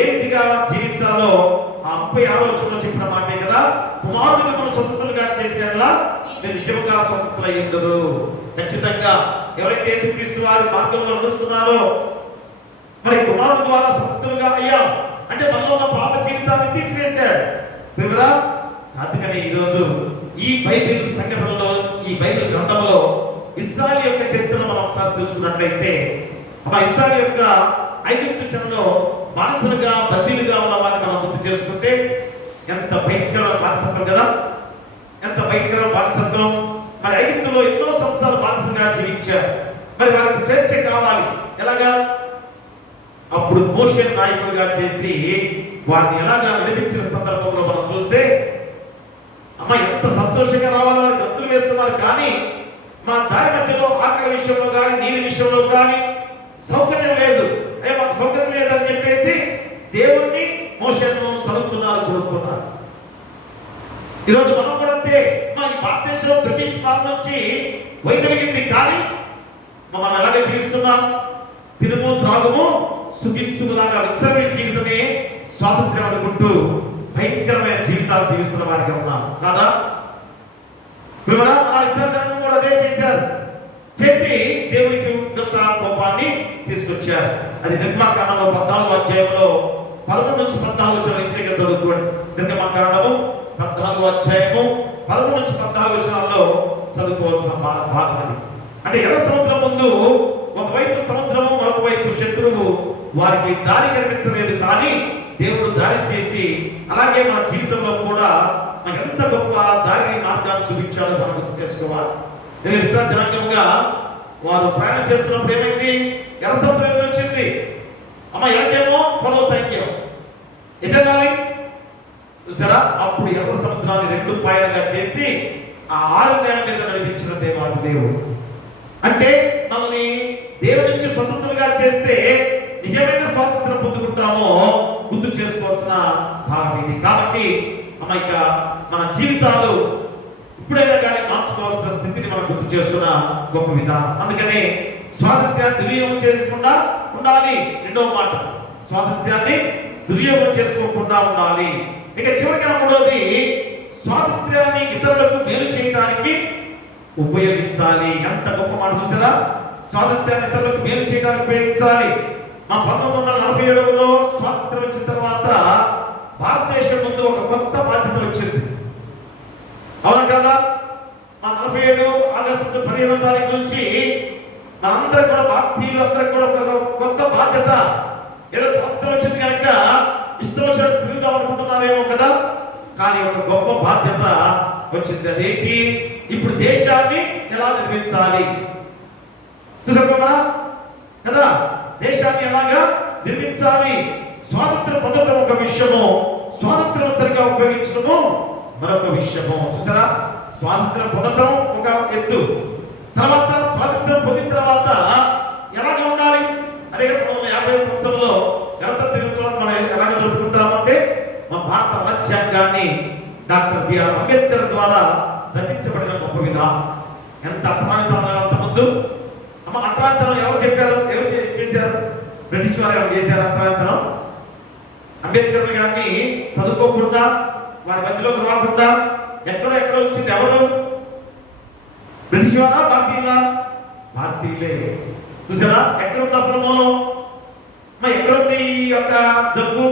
ఏ రీతిగా జీవించాలో ఆ 36వ వచనంలో చెప్పిన మాటే కదా, కుమారుడు మిమ్మల్ని స్వతంత్రులుగా చేసేలా మీరు నిజంగా స్వతంత్రులయ్యుండరు. ఖచ్చితంగా ఎవరైతే యేసుక్రీస్తు వారి మార్గంలో నడుస్తున్నారో, మరి కుమారుడు ద్వారా స్వతంత్రులుగా అయ్యాం అంటే మనలో ఉన్న పాప జీవితాన్ని తీసివేశాడు. వివరా అందుకని ఈరోజు ఈ బైబిల్ సంఘటనలో, ఈ బైబిల్ గ్రంథంలో ఇశ్రాయేలు యొక్క చరిత్రను మనం ఒకసారి చూసుకున్నట్లయితే, ఆ ఇశ్రాయేలు యొక్క ఐగుప్తు చెరలో బానిసలుగా బందీలుగా ఉన్న వారిని మనం గుర్తు చేసుకుంటే ఎంత భయంకరమైన బానిసత్వం కదా, ఎంత భయంకరమైన బానిసత్వం. మరి ఐగుప్తులో ఎన్నో సంవత్సరాలు బానిసలుగా జీవించారు. మరి వారికి స్వేచ్ఛ కావాలి, ఎలాగా? అప్పుడు మోషే నాయకుడిగా చేసి వారిని ఎలాగా నడిపించిన సందర్భంలో మనం చూస్తే, అమ్మ ఎంత సంతోషంగా రావాలి, వారు గంతులు వేస్తున్నారు. కానీ మా దారి మధ్యలో ఆకలి విషయంలో కానీ నీటి విషయంలో కానీ సౌకర్యం లేదు, మాకు సౌకర్యం లేదని చెప్పేసి దేవుణ్ణి మోషేను సలుపుతున్నారు, కొడుకున్నారు. ఈరోజు మనం కూడా అంతే. మా ఈ భారతదేశంలో బ్రిటిష్ పాలన నుంచి వైదొలిగింది, కానీ మనం ఎలాగ జీవిస్తున్నాం? తినుము త్రాగుము సుఖించులాగా విచ్చలవిడి జీవితమే స్వాతంత్ర్యం అనుకుంటూ భయంకరమైన జీవితాలు జీవిస్తున్న వారికి ఉన్నాం కాదా? కూడా అదే చేశారు. చేసి దేవునికి ఉగ్రత కోపాన్ని తీసుకొచ్చారు. అది నిర్మాకాండంలో 14వ అధ్యాయంలో 11 నుంచి 14 వచనాలు ఇంటిగా చదువుకోండి. నిర్గమకాండము 14వ అధ్యాయము 11 నుంచి 14 వచనాల్లో చదువుకోవాల్సిన భాగం అది. అంటే ఎర్ర సముద్రం ముందు ఒకవైపు సముద్రము, మరొక వైపు శత్రువు, వారికి దారి కనిపించలేదు, కానీ దేవుడు దారి చేసి, అలాగే మన జీవితంలో కూడా మనకు ఎంత గొప్ప దారి మార్గాన్ని చూపించాడో మనం గుర్తు చేసుకోవాలి. జనాంగంగా వారు ప్రయాణం చేస్తున్నప్పుడు ఏమైంది? ఎర్ర సముద్రం వచ్చింది. అమ్మ ఎలాగేమో ఫరో సైన్యం ఎటగాలి చూసారా? అప్పుడు ఎర్ర సముద్రాన్ని 2 పాయలుగా చేసి ఆ 6 నేల మీద నడిపించిన దేవాది దేవుడు. అంటే మనల్ని దేవుడి నుంచి స్వతంత్రంగా చేస్తే నిజమైన స్వాతంత్రం పొందుకుంటామో గుర్తు చేసుకోవాల్సిన భాగం ఇది. కాబట్టి ఇక మన జీవితాలు ఇప్పుడైనా కానీ మార్చుకోవాల్సిన స్థితిని మనం గుర్తు చేస్తున్న గొప్ప విధానం. అందుకనే స్వాతంత్ర్యాన్ని దుర్యోగం చేయకుండా ఉండాలి. రెండవ మాట, స్వాతంత్ర్యాన్ని దుర్యోగం చేసుకోకుండా ఉండాలి. ఇక చివరిగా మూడవది, స్వాతంత్ర్యాన్ని ఇతరులకు మేలు చేయడానికి ఉపయోగించాలి. ఎంత గొప్ప మాట చూసారా? స్వాతంత్ర్యాన్ని ఇతరులకు మేలు చేయడానికి ఉపయోగించాలి. మా 1947లో స్వాతంత్ర్యం వచ్చిన తర్వాత భారతదేశం ముందు ఒక కొత్త బాధ్యత వచ్చింది, అవును కదా? మా 47 ఆగస్టు 15వ తారీఖు నుంచి మనందరూ కూడా, భారతీయులందరూ కూడా ఒక కొత్త బాధ్యత. ఏదో స్వాతంత్రం వచ్చింది కనుక ఇష్టం వచ్చినట్టు తిరుగుదాం అనుకుంటున్నారేమో కదా, కానీ ఒక గొప్ప బాధ్యత వచ్చింది. అదేంటి? ఇప్పుడు దేశాన్ని ఎలా నిర్మించాలి? చూసారా కదా, దేశాన్ని ఎలాగా నిర్మించాలి? స్వాతంత్రం పొందడం ఒక విషయము, స్వాతంత్రం సరిగా ఉపయోగించడము మరొక విషయము. చూసారా? స్వాతంత్రం పొందడం ఒక ఎత్తు, తర్వాత స్వాతంత్రం పొందిన తర్వాత ఎలాగ ఉండాలి? అదే 50 సంవత్సరంలో గణతంత్ర దినోత్సవం మనం ఎలాగ జరుపుకుంటామంటే, మా భారత రాజ్యాంగాన్ని డాక్టర్ బిఆర్ అంబేద్కర్ ద్వారా రచించబడిన గొప్ప విధానం. ఎంత అప్రాంతం అంతకుముందు అప్రాంతరం ఎవరు చెప్పారు? ఎవరు చేశారు? బ్రిటిష్ వారు ఎవరు చేశారు అప్రాంతరం? అంబేద్కర్ గారిని చదువుకోకుండా, వారి మధ్యలోకి రాకుండా ఎక్కడో వచ్చింది ఎవరు? బ్రిటిష్ వారా భారతీయులా? భారతీయులే. చూసారా ఎక్కడ ఉంది అసలు మూలం? ఎక్కడుంది ఈ యొక్క జబ్బు?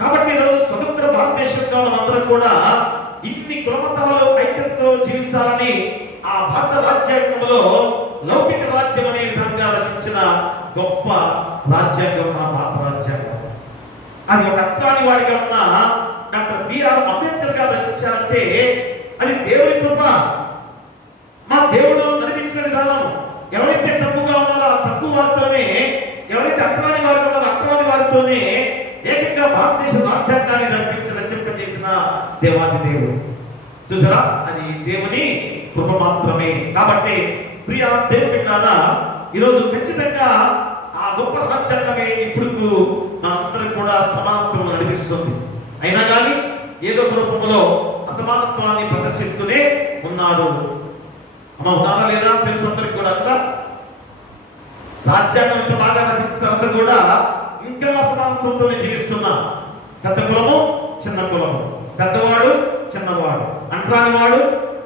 కాబట్టి ఈరోజు స్వతంత్ర భారతదేశంగా మనందరం కూడా ఇన్ని కులమతాలు ఐక్యతతో జీవించాలని ఆ భారత రాజ్యాంగంలో లౌకిక రాజ్యం అనే విధంగా రచించిన గొప్ప రాజ్యాంగం మన భారత రాజ్యాంగం. అది ఒక అర్థాన్ని వాడిగా ఉన్న డాక్టర్ బిఆర్ అంబేద్కర్ గారు రచించారంటే అది దేవుడి కృప. మా దేవుడు నడిపించిన విధానం. ఎవరైతే తక్కువగా ఉన్నారో ఆ తక్కువ వారితోనే, ఎవరైతే అక్రాని వారు ఉన్నారో అక్రాని వారితోనే ఏకంగా భారతదేశ రాజ్యాంగాన్ని రచింపజేసిన దేవాది దేవుడు. చూసారా, అది దేవుని కృప మాత్రమే. కాబట్టి ప్రియ దేవుని బిడ్డలారా, ఈరోజు ఖచ్చితంగా ఆ గొప్ప రాజ్యాంగమే ఇప్పుడు మనందరం కూడా సమానత్వం నడిపిస్తుంది. అయినా కానీ ఏదో ఒక రూపంలో అసమానత్వాన్ని ప్రదర్శిస్తూనే ఉన్నారు. ఉన్నారా లేదా తెలుసు అందరికి కూడా కదా. రాజ్యాంగం ఇంత బాగా రచించిన తర్వాత కూడా ఇంకా అసమానత్వంతోనే జీవిస్తున్నా. పెద్ద కులము చిన్న కులము, పెద్దవాడు చిన్నవాడు, అంటరాని వాడు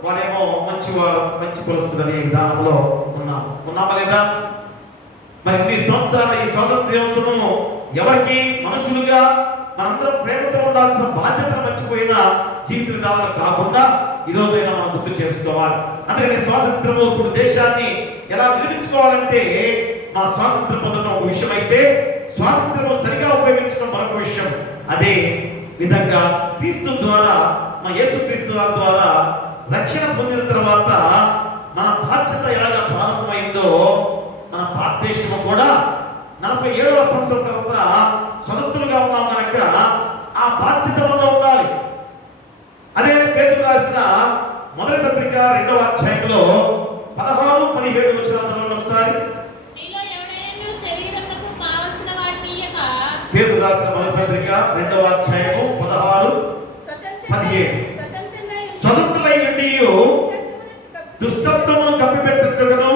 వాడేమో మంచి కులస్తుడనే విధానంలో ఉన్నామా లేదా? మరి ఇన్ని సంవత్సరాల ఈ స్వాతంత్ర దినోత్సవము ఎవరికి మనుషులుగా మనందరం ప్రేమతో ఉండాల్సిన బాధ్యతను మర్చిపోయిన జీవిత విధానాలు కాకుండా ఈ రోజైనా మనం గుర్తు చేసుకోవాలి. అందుకని స్వాతంత్రము ఇప్పుడు దేశాన్ని ఎలా నిర్మించుకోవాలంటే మా స్వాతంత్రం పొందడం ఒక విషయం అయితే, స్వాతంత్రము సరిగా ఉపయోగించడం మరొక విషయం. అదే విధంగా క్రీస్తు ద్వారా, మా యేసుక్రీస్తు ద్వారా రక్షణ పొందిన తర్వాత మన బాధ్యత ఎలాగా ప్రారంభమైందో, మన భారతదేశం కూడా 47వ సంవత్సరం తర్వాత స్వతంత్రులుగా ఉన్నాం కనుక ఆ బాధ్యతలో ఉండాలి. అదే పేతురు రాసిన మొదటి పత్రిక 2వ అధ్యాయంలో 16-17 వచనాలను ఒకసారి. పేతురు రాసిన మొదటి పత్రిక 2వ అధ్యాయము 16-17. స్వతంత్రులై ఉండి దుష్టత్వమును కప్పిపెట్టుటకును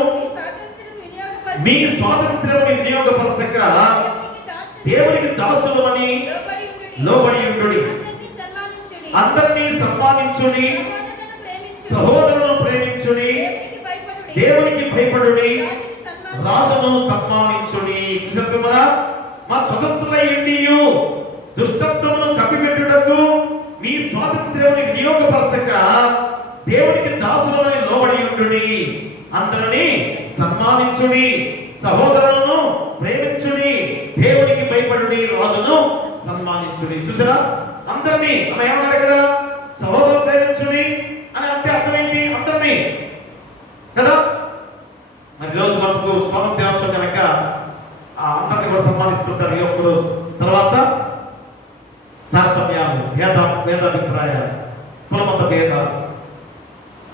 మీ స్వాతంత్ర్యమును వినియోగపరచక దేవునికి దాసులమని లోబడి ఉండుడి. అందరినీ సన్మానించుడి, సహోదరులను ప్రేమించుడి, దేవునికి భయపడుడి, రాజును సన్మానించుడి. చూసారా, మా స్వతంత్రులై ఉండి దుష్టత్వమును కప్పిపెట్టుటకు మీ స్వాతంత్ర్యమును వినియోగపరచక దేవునికి దాసులమని లోబడి ఉండుడి. అందరినీ సన్మానించుడి, సహోదరులను ప్రేమించుడి, దేవునికి భయపడుడి, రాజును సన్మానించుడి. చూసారా, అందరినీ ఏమన్నాడు ఇక్కడ? సహోదరులు ప్రేమించుడి అని అంటే అర్థం ఏంటి? అందరినీ కదా. మరి రోజు మనకు స్వాతంత్ర దినోత్సవం కనుక అందరినీ కూడా సన్మానిస్తుంటారు. ఈ ఒక్క రోజు తర్వాత తారతమ్యాలు, భేదాభిప్రాయాలు, కులమత భేదాలు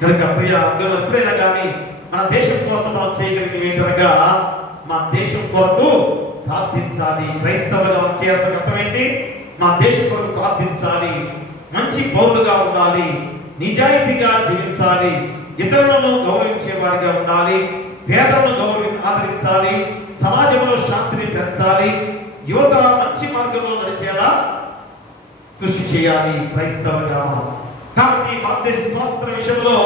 కనుక ఎప్పుడైనా కానీ మన దేశం కోసం మనం చేయగలిగినవి ఏంటనగా మా దేశం కొరకు ప్రార్థించాలి. క్రైస్తవులుగా మనం చేయాల్సిన అర్థం ఏంటి? మా దేశం కొరకు ప్రార్థించాలి, మంచి పౌరులుగా ఉండాలి, నిజాయితీగా జీవించాలి, ఇతరులను గౌరవించే వారిగా ఉండాలి, పేదలను ఆదరించాలి, సమాజంలో శాంతిని పెంచాలి, యువత మంచి మార్గంలో నడిచేలా కృషి చేయాలి క్రైస్తవులుగా మనం. కాబట్టి భారతదేశ స్వాతంత్ర విషయంలో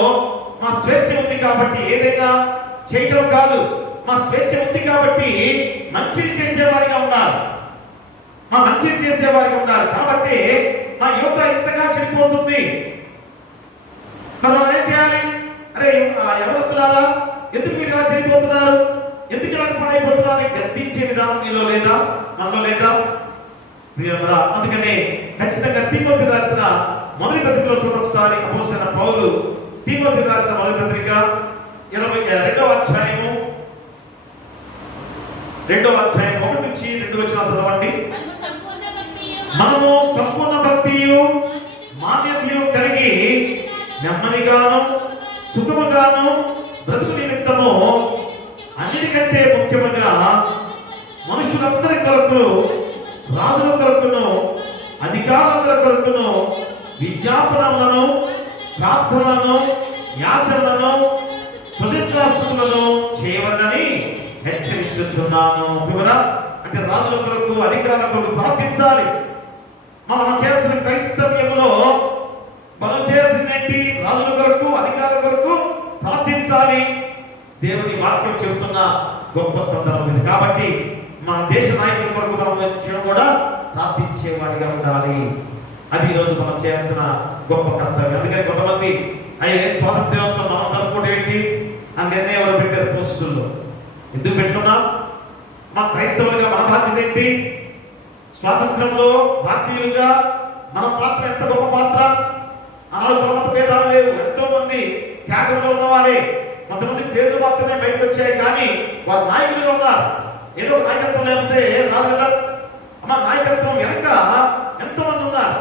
మా స్వేచ్ఛ ఉంది కాబట్టి ఏదైనా చేయటం కాదు, మా స్వేచ్ఛ ఉంది కాబట్టి మంచిని చేసేవారిగా ఉండాలి, మా మంచిని చేసేవారిగా ఉండాలి. కాబట్టి మా యువత ఇంతగా చెడిపోతుంది. మరి మనం ఏం చేయాలి? అరే ఎవరొస్తున్నారా, ఎందుకు మీరు ఇలా చెడిపోతున్నారు, ఎందుకు ఇలా పాడైపోతున్నారు గద్దించే విధానం మీలో లేదా, మనలో లేదా? అందుకనే ఖచ్చితంగా తీమోతి రాసిన మొదటి పత్రికలో చూడొకసారి. అపోస్తలుడైన పౌలు తీమోతి రాసిన మొదటి పత్రిక 22వ అధ్యాయము 1 నుంచి 2 వచనాలు చదవండి. మనము సంపూర్ణ భక్తియు మాన్యతయు కలిగి నెమ్మదిగాను సుఖముగాను బ్రతుకు నిమిత్తము అన్నిటికంటే ముఖ్యముగా మనుషులందరి కొరకు, రాజుల కొరకును, అధికారులందరి కొరకును విజ్ఞాపనలను, ప్రార్థనలను, యాచనలను, ప్రతిజ్ఞాస్తులను చేయవలని హెచ్చరించుచున్నాను. అంటే రాజుల కొరకు, అధికారుల కొరకు ప్రార్థించాలి. మనం చేసిన క్రైస్తవ్యంలో మనం చేసిందేంటి? రాజుల కొరకు, అధికారుల కొరకు ప్రార్థించాలి. దేవుని వాక్యం చెబుతున్న గొప్ప సందర్భం ఇది. కాబట్టి మన దేశ నాయకుల కొరకు మనం కూడా ప్రార్థించేవాడిగా ఉండాలి. అది ఈరోజు మనం చేయాల్సిన గొప్ప కర్తవ్యం. అందుకని కొంతమంది స్వాతంత్ర దినోత్సవం మనం జరుపుకోవడం ఏంటి అని నిర్ణయం ఎవరు పెట్టారు పోస్టుల్లో. ఎందుకు పెట్టుకున్నాం? మా క్రైస్తవులుగా మన బాధ్యత ఏంటి? స్వాతంత్రంలో భారతీయులుగా మన పాత్ర ఎంత గొప్ప పాత్ర. ఆనాడు కులమత భేదాలు లేవు, ఎంతో మంది త్యాగంలో ఉన్నవారే, కొంతమంది పేర్లు మాత్రమే బయటకు వచ్చాయి, కానీ వారు నాయకులుగా ఉన్నారు. ఏదో నాయకత్వం లేకపోతే రాదు కదా. అమ్మ, నాయకత్వం వెనక ఎంతో మంది ఉన్నారు.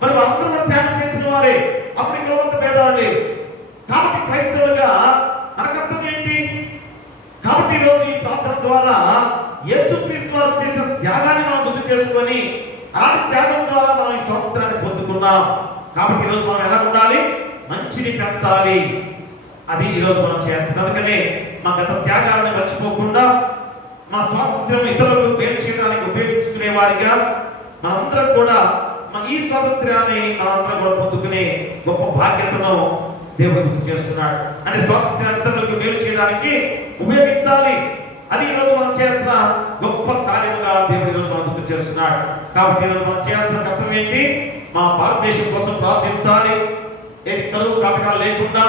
మరి వాళ్ళందరూ కూడా త్యాగం చేసిన వారే. అప్పుడు ఇక్కడ ఉన్నంత పేదవాళ్ళే. కాబట్టి క్రైస్తవులుగా మన కర్తవ్యం ఏంటి? కాబట్టి ఈరోజు ఈ ప్రార్థన ద్వారా యేసుక్రీస్తు వారు చేసిన త్యాగాన్ని మనం గుర్తు చేసుకొని అలాంటి త్యాగం ద్వారా మనం ఈ స్వాతంత్రాన్ని పొందుకున్నాం. కాబట్టి ఈరోజు మనం ఎలా ఉండాలి? మంచిని పెంచాలి. అది ఈరోజు మనం చేస్తుంది. అందుకనే మా గత త్యాగాలను మర్చిపోకుండా మా స్వాతంత్ర్యం ఇతరులకు మేలు చేయడానికి ఉపయోగించుకునే వారిగా మనందరం కూడా ఈ స్వాతంత్ర్యాన్ని మనందరం కూడా పొందుకునే గొప్ప బాధ్యతను దేవుడు గుర్తు చేస్తున్నాడు. అంటే స్వాతంత్ర్యాన్ని ఇతరులకు మేలు చేయడానికి ఉపయోగించాలి. అది ఈరోజు మనం చేసిన గొప్ప కార్యముగా దేవుడు ఈరోజు మనం గుర్తు చేస్తున్నాడు. కాబట్టి ఈరోజు మనం చేయాల్సిన కర్తవ్యం ఏంటి? మా భారతదేశం కోసం ప్రార్థించాలి. ఏది కరువు కాటకాలు లేకుండా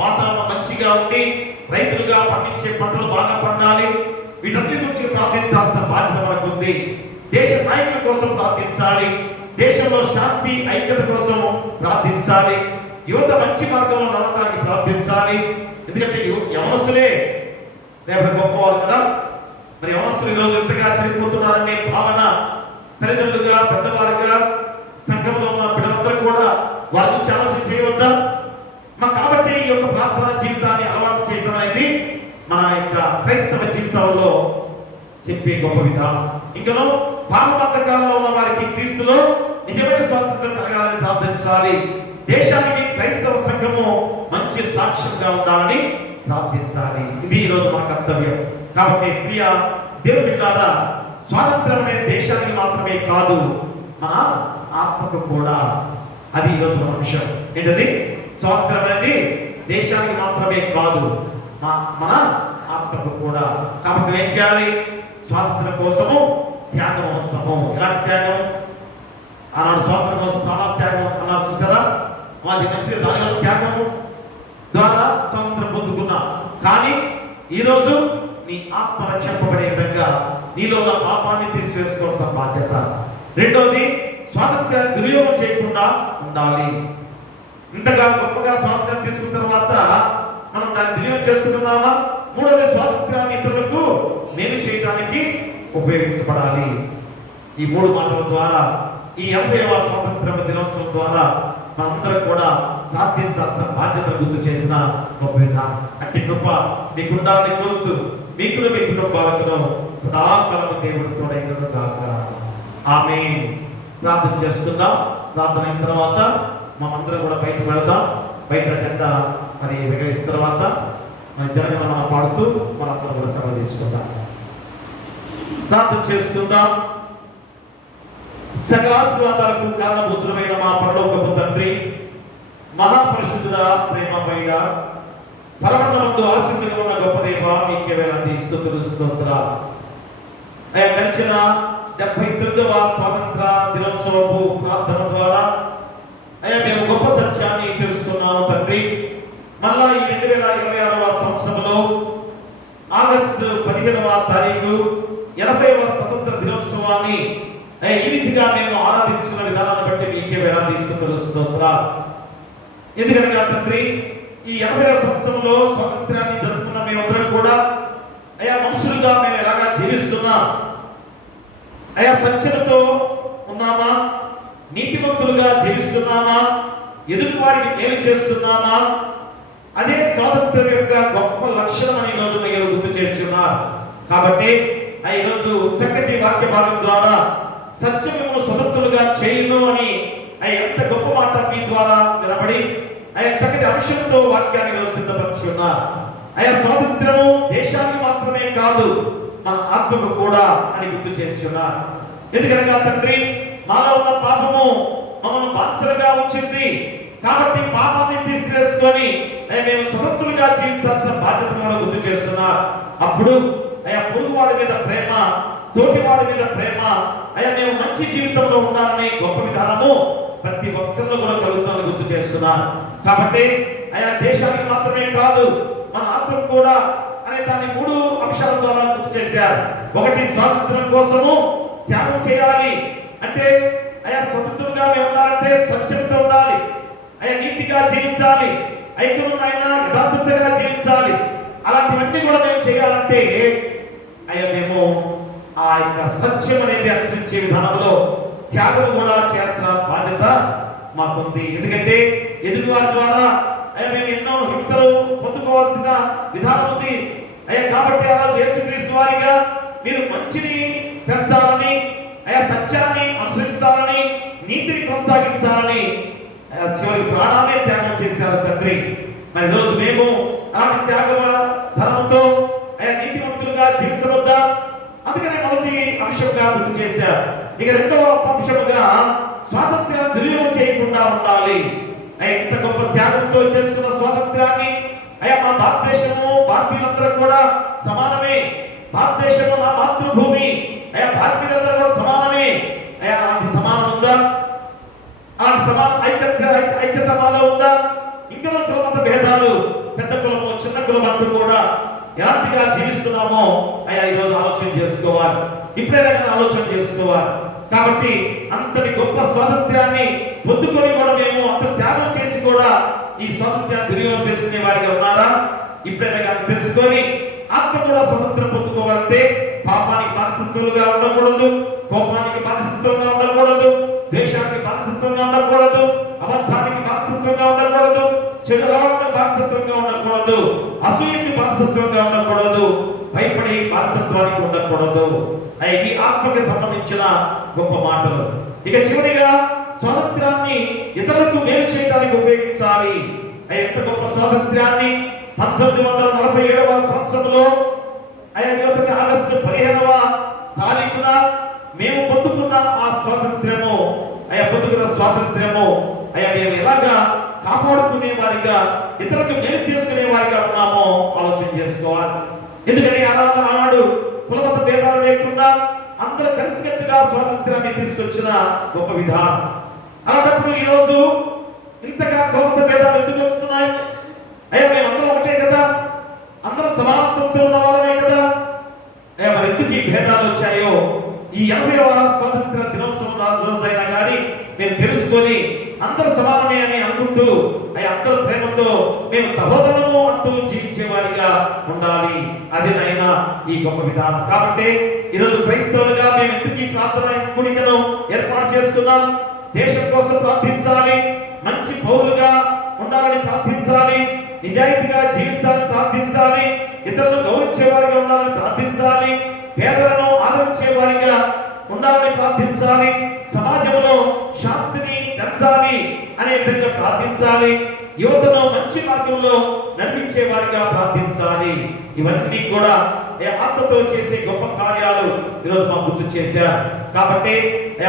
వాతావరణం మంచిగా ఉండి రైతులుగా పండించే పంటలు బాగా పండాలి. వీటన్నిటి గురించి ప్రార్థించాల్సిన బాధ్యత మనకు ఉంది. దేశ నాయకుల కోసం ప్రార్థించాలి. దేశంలో శాంతి ఐక్యత కోసం ప్రార్థించాలి. యువత మంచి మార్గంలో నడవడానికి ప్రార్థించాలి. ఎందుకంటే యవనస్తులే రేపటి గొప్పవారు కదా. మరి యవనస్తులు ఈరోజు ఎంతగా చనిపోతున్నారనే భావన తల్లిదండ్రులుగా, పెద్దవారుగా, సంఘంలో ఉన్న పిల్లలందరూ కూడా వారి గురించి ఆలోచన చేయవద్దా? కాబట్టి ఈ యొక్క ప్రార్థన జీవితాన్ని అలవాటు చేయడం అనేది మన యొక్క క్రైస్తవ జీవితంలో చెప్పే గొప్ప విధానం. ఇంకనూ పాపబంధకాల్లో ఉన్న వారికి క్రీస్తులో నిజమైన స్వాతంత్రం కలగాలని ప్రార్థించాలి. దేశానికి క్రైస్తవ సంఘము మంచి సాక్ష్యంగా ఉండాలని ప్రార్థించాలి. ఇది ఈరోజు మన కర్తవ్యం. కాబట్టి ప్రియ దేవుని బిడ్డలారా, స్వాతంత్రం అనేది దేశానికి మాత్రమే కాదు, మన ఆత్మకు కూడా. అది ఈరోజు మన విషయం. ఏంటది? స్వాతంత్రం అనేది దేశానికి మాత్రమే కాదు, మన ఆత్మకు కూడా. కాబట్టి ఏం చేయాలి? స్వాతంత్రం కోసము త్యాగం అవసరము. ఎలాంటి త్యాగం? ఆనాడు స్వాతంత్రం కోసం ప్రాణత్యాగం అన్నారు, చూసారా? అది మంచిది. దానివల్ల త్యాగము ద్వారా స్వాతంత్రం పొందుకున్నాం. కానీ ఈరోజు నీ ఆత్మ రక్షింపబడే విధంగా నీలో ఉన్న పాపాన్ని తీసివేసుకోవాల్సిన బాధ్యత. రెండోది, స్వాతంత్రాన్ని దుర్యోగం చేయకుండా ఉండాలి. ఇంతగా గొప్పగా స్వాతంత్రం తీసుకున్న తర్వాత మనం దాన్ని దుర్యోగం చేసుకుంటున్నామా? మూడోది, స్వాతంత్రాన్ని ఇతరులకు మేలు చేయడానికి ఉపయోగించబడాలి. ఈ మూడు మాటల ద్వారా, ఈ 80వ స్వాతంత్ర దినోత్సవం ద్వారా మనందరం కూడా ప్రార్థించాల్సిన బాధ్యతను గుర్తు చేసిన గొప్ప విధానం. అట్టి కృప మీకుండాలని కోరుతూ మీకు మీ కుటుంబాలకు సదాకాలం దేవుడు తోడైనను గాక. ఆమేన్. ప్రార్థన చేసుకుందాం. ప్రార్థన అయిన తర్వాత మనందరం కూడా బయటకు వెళదాం. బయట జెండా మరి ఎగరేసిన తర్వాత మన జనగణమన పాడుతూ మనందరం కూడా సెలవు తీసుకుందాం. ప్రార్థన చేసుకుందాం. సకల ఆశీర్వాదాలకు కారణభూతులమైన మా పరలోకపు తండ్రి, మహాపరిశుద్ధుడ, ప్రేమమైన పరమన్నమందు ఆశీర్వదిగా ఉన్న గొప్ప దేవ, మీకే వేలాది స్తుతులు స్తోత్రాలు. అయ్యా, గడిచిన 79వ స్వాతంత్ర దినోత్సవపు ప్రార్థన ద్వారా అయ్యా మేము గొప్ప సత్యాన్ని తెలుసుకున్నాము తండ్రి. మళ్ళా ఈ 2026వ సంవత్సరంలో ఆగస్టు 15వ తారీఖు 80వ స్వతంత్ర దినోత్సవాన్ని ఈ రీతిగా మేము ఆరాధించుకున్న విధానాన్ని బట్టి మీకే వేలాది స్తుతులు స్తోత్రాలు. ఎందుకనగా తండ్రి, ఈ 80వ సంవత్సరంలో స్వాతంత్రాన్ని జరుపుకున్న మేమందరం కూడా అయ్యా మనుషులుగా మేము ఎలాగా జీవిస్తున్నాం? అయ్యా సత్యముతో ఉన్నామా? నీతిమంతులుగా జీవిస్తున్నామా? ఎదుటివాడికి మేలు చేస్తున్నామా? అదే స్వాతంత్రం యొక్క గొప్ప లక్షణం అని ఈరోజు మీరు గుర్తు చేస్తున్నారు. కాబట్టి ఈరోజు చక్కటి వాక్య భాగం ద్వారా సత్యము స్వతంత్రులుగా చేయను అని ఎంత గొప్ప మాట మీ ద్వారా వినబడి చక్కటి అంశంతో వాక్యాన్ని సిద్ధపరుచున్నారు. స్వాతంత్రము దేశానికి మాత్రమే కాదు, మన ఆత్మకు కూడా అని గుర్తు చేస్తున్నారు. ఎందుకనగా తండ్రి, మాలో ఉన్న పాపము మమ్మల్ని బానిసలుగా ఉంచింది. కాబట్టి పాపాన్ని తీసివేసుకొని మేము స్వతంత్రులుగా జీవించాల్సిన బాధ్యతను కూడా గుర్తు చేస్తున్నారు. అప్పుడు పొరుగువాడి మీద ప్రేమ, తోటివాడి మీద ప్రేమ, మేము మంచి జీవితంలో ఉండాలనే గొప్ప విధానము ప్రతి ఒక్కరిలో కూడా కలుగుతుందని గుర్తు చేస్తున్నారు. కాబట్టి దేశానికి మాత్రమే కాదు, మన ఆత్మకు కూడా అనే దాన్ని 3 అంశాల ద్వారా గుర్తు చేశారు. ఒకటి, స్వాతంత్రం కోసము త్యాగం చేయాలి. అంటే స్వతంత్రంగా మేము ఉండాలంటే స్వచ్ఛంతో ఉండాలి, నీతిగా జీవించాలి, ఐక్యము ఆయన యథార్థతగా జీవించాలి. అలాంటివన్నీ కూడా మేము చేయాలంటే అయ్యా మేము ఆ యొక్క సత్యం అనేది అనుసరించే విధానంలో త్యాగం కూడా చేయాల్సిన బాధ్యత మాకుంది. ఎందుకంటే ఎదుటి వారి ద్వారా అయ్యా మేము ఎన్నో హింసలు పొందుకోవాల్సిన విధానం ఉంది అయ్యా. కాబట్టి అలా యేసుక్రీస్తు వారిగా మీరు మంచిని పెంచాలని, అయ్యా సత్యాన్ని అనుసరించాలని, నీతిని కొనసాగించాలని చివరి ప్రాణాన్ని త్యాగం చేశారు తండ్రి. మరి రోజు మేము అలాంటి త్యాగ ధనంతో అయ్యా నీతివంతులుగా జీవించవద్దా? అందుకనే మొదటి అంశంగా గుర్తు చేశారు. ఇక రెండవ అంశముగా స్వాతంత్ర్యం దుర్వినియోగం చేయకుండా ఉండాలి. ఇంత గొప్ప త్యాగంతో చేసుకున్న స్వాతంత్ర్యాన్ని అయ్యా మా భారతదేశము భారతీయులందరూ కూడా సమానమే. భారతదేశము నా మాతృభూమి. అయ్యా భారతీయులందరూ కూడా సమానమే. అయ్యా అలాంటి సమానం ఉందా? అలాంటి సమాన ఐక్యత మాలో ఉందా? ఇంకా కులమత భేదాలు, పెద్ద కులము చిన్న కులం అంటూ కూడా ఎలాంటిగా జీవిస్తున్నామో అయ్యా ఈరోజు ఆలోచన చేసుకోవాలి. ఇప్పుడైనా ఆలోచన చేసుకోవాలి. కాబట్టి అంతటి గొప్ప స్వాతంత్ర్యాన్ని పొందుకొని కూడా మేము అంత త్యాగం చేసి కూడా ఈ స్వాతంత్ర్యాన్ని దుర్వినియోగం చేసుకునే వారిగా ఉన్నారా? ఇప్పుడైనా కానీ తెలుసుకొని ఆత్మ కూడా స్వతంత్రం పొందుకోవాలంటే పాపానికి బానిసత్వాలుగా ఉండకూడదు, కోపానికి బానిసత్వంగా ఉండకూడదు, ద్వేషానికి బానిసత్వంగా ఉండకూడదు, అబద్ధానికి బానిసత్వంగా ఉండకూడదు, చెడు అలవాట్లకు బానిసత్వంగా ఉండకూడదు, అసూయకి బానిసత్వంగా ఉండకూడదు, భయపడి బానిసత్వానికి ఉండకూడదు. ఈ ఆత్మకి సంబంధించిన గొప్ప మాటలు. ఇక చివరిగా స్వాతంత్రాన్ని ఇతరులకు మేలు చేయడానికి ఉపయోగించాలి. ఎంత గొప్ప స్వాతంత్ర్యాన్ని 1947వ సంవత్సరంలో ఆగస్టు 15వ తారీఖున మేము పొందుకున్న ఆ స్వాతంత్ర్యము పొందుకున్న స్వాతంత్ర్యము మేము ఎలాగా కాపాడుకునే వారిగా, ఇతరులకు మేలు చేసుకునే వారిగా ఉన్నామో ఆలోచన చేసుకోవాలి. ఎందుకని ఆనాడు కులమత భేదాలు లేకుండా అందరూ కలిసికట్టుగా స్వాతంత్రాన్ని తీసుకొచ్చిన గొప్ప విధానం. అలాంటప్పుడు ఈరోజు ఇంతగా కులమత భేదాలు ఎందుకు వస్తున్నాయి? మేమందరం ఒకటే కదా, అందరూ సమానత్వంతో ఉన్న వాళ్ళమే కదా. మరి ఎందుకు ఈ భేదాలు వచ్చాయో ఈ 80వ స్వాతంత్ర దినోత్సవం రోజైనా కానీ మేము తెలుసుకొని అందరూ సమానమే అని అనుకుంటూ అందరూ ప్రేమతో మేము సహోదరము అంటూ జీవించే వారిగా ఉండాలి. అదేనైనా ఈ గొప్ప విధానం. కాబట్టి ఈరోజు క్రైస్తవులుగా మేము ఎందుకు ఈ ప్రార్థన కూడికను ఏర్పాటు చేసుకున్నాం? దేశం కోసం ప్రార్థించాలి, మంచి పౌరులుగా ఉండాలని ప్రార్థించాలి, నిజాయితీగా జీవించాలని ప్రార్థించాలి, ఇతరులను గౌరవించే వారిగా ఉండాలని ప్రార్థించాలి, పేదలను ఆదరించే వారిగా ఉండాలని ప్రార్థించాలి, సమాజంలో శాంతిని పెంచాలి అనే విధంగా ప్రార్థించాలి, యువతను మంచి మార్గంలో నడిపించే వారిగా ప్రార్థించాలి. ఇవన్నీ కూడా ఆత్మతో చేసే గొప్ప కార్యాలు ఈరోజు మా గుర్తు చేశారు. కాబట్టి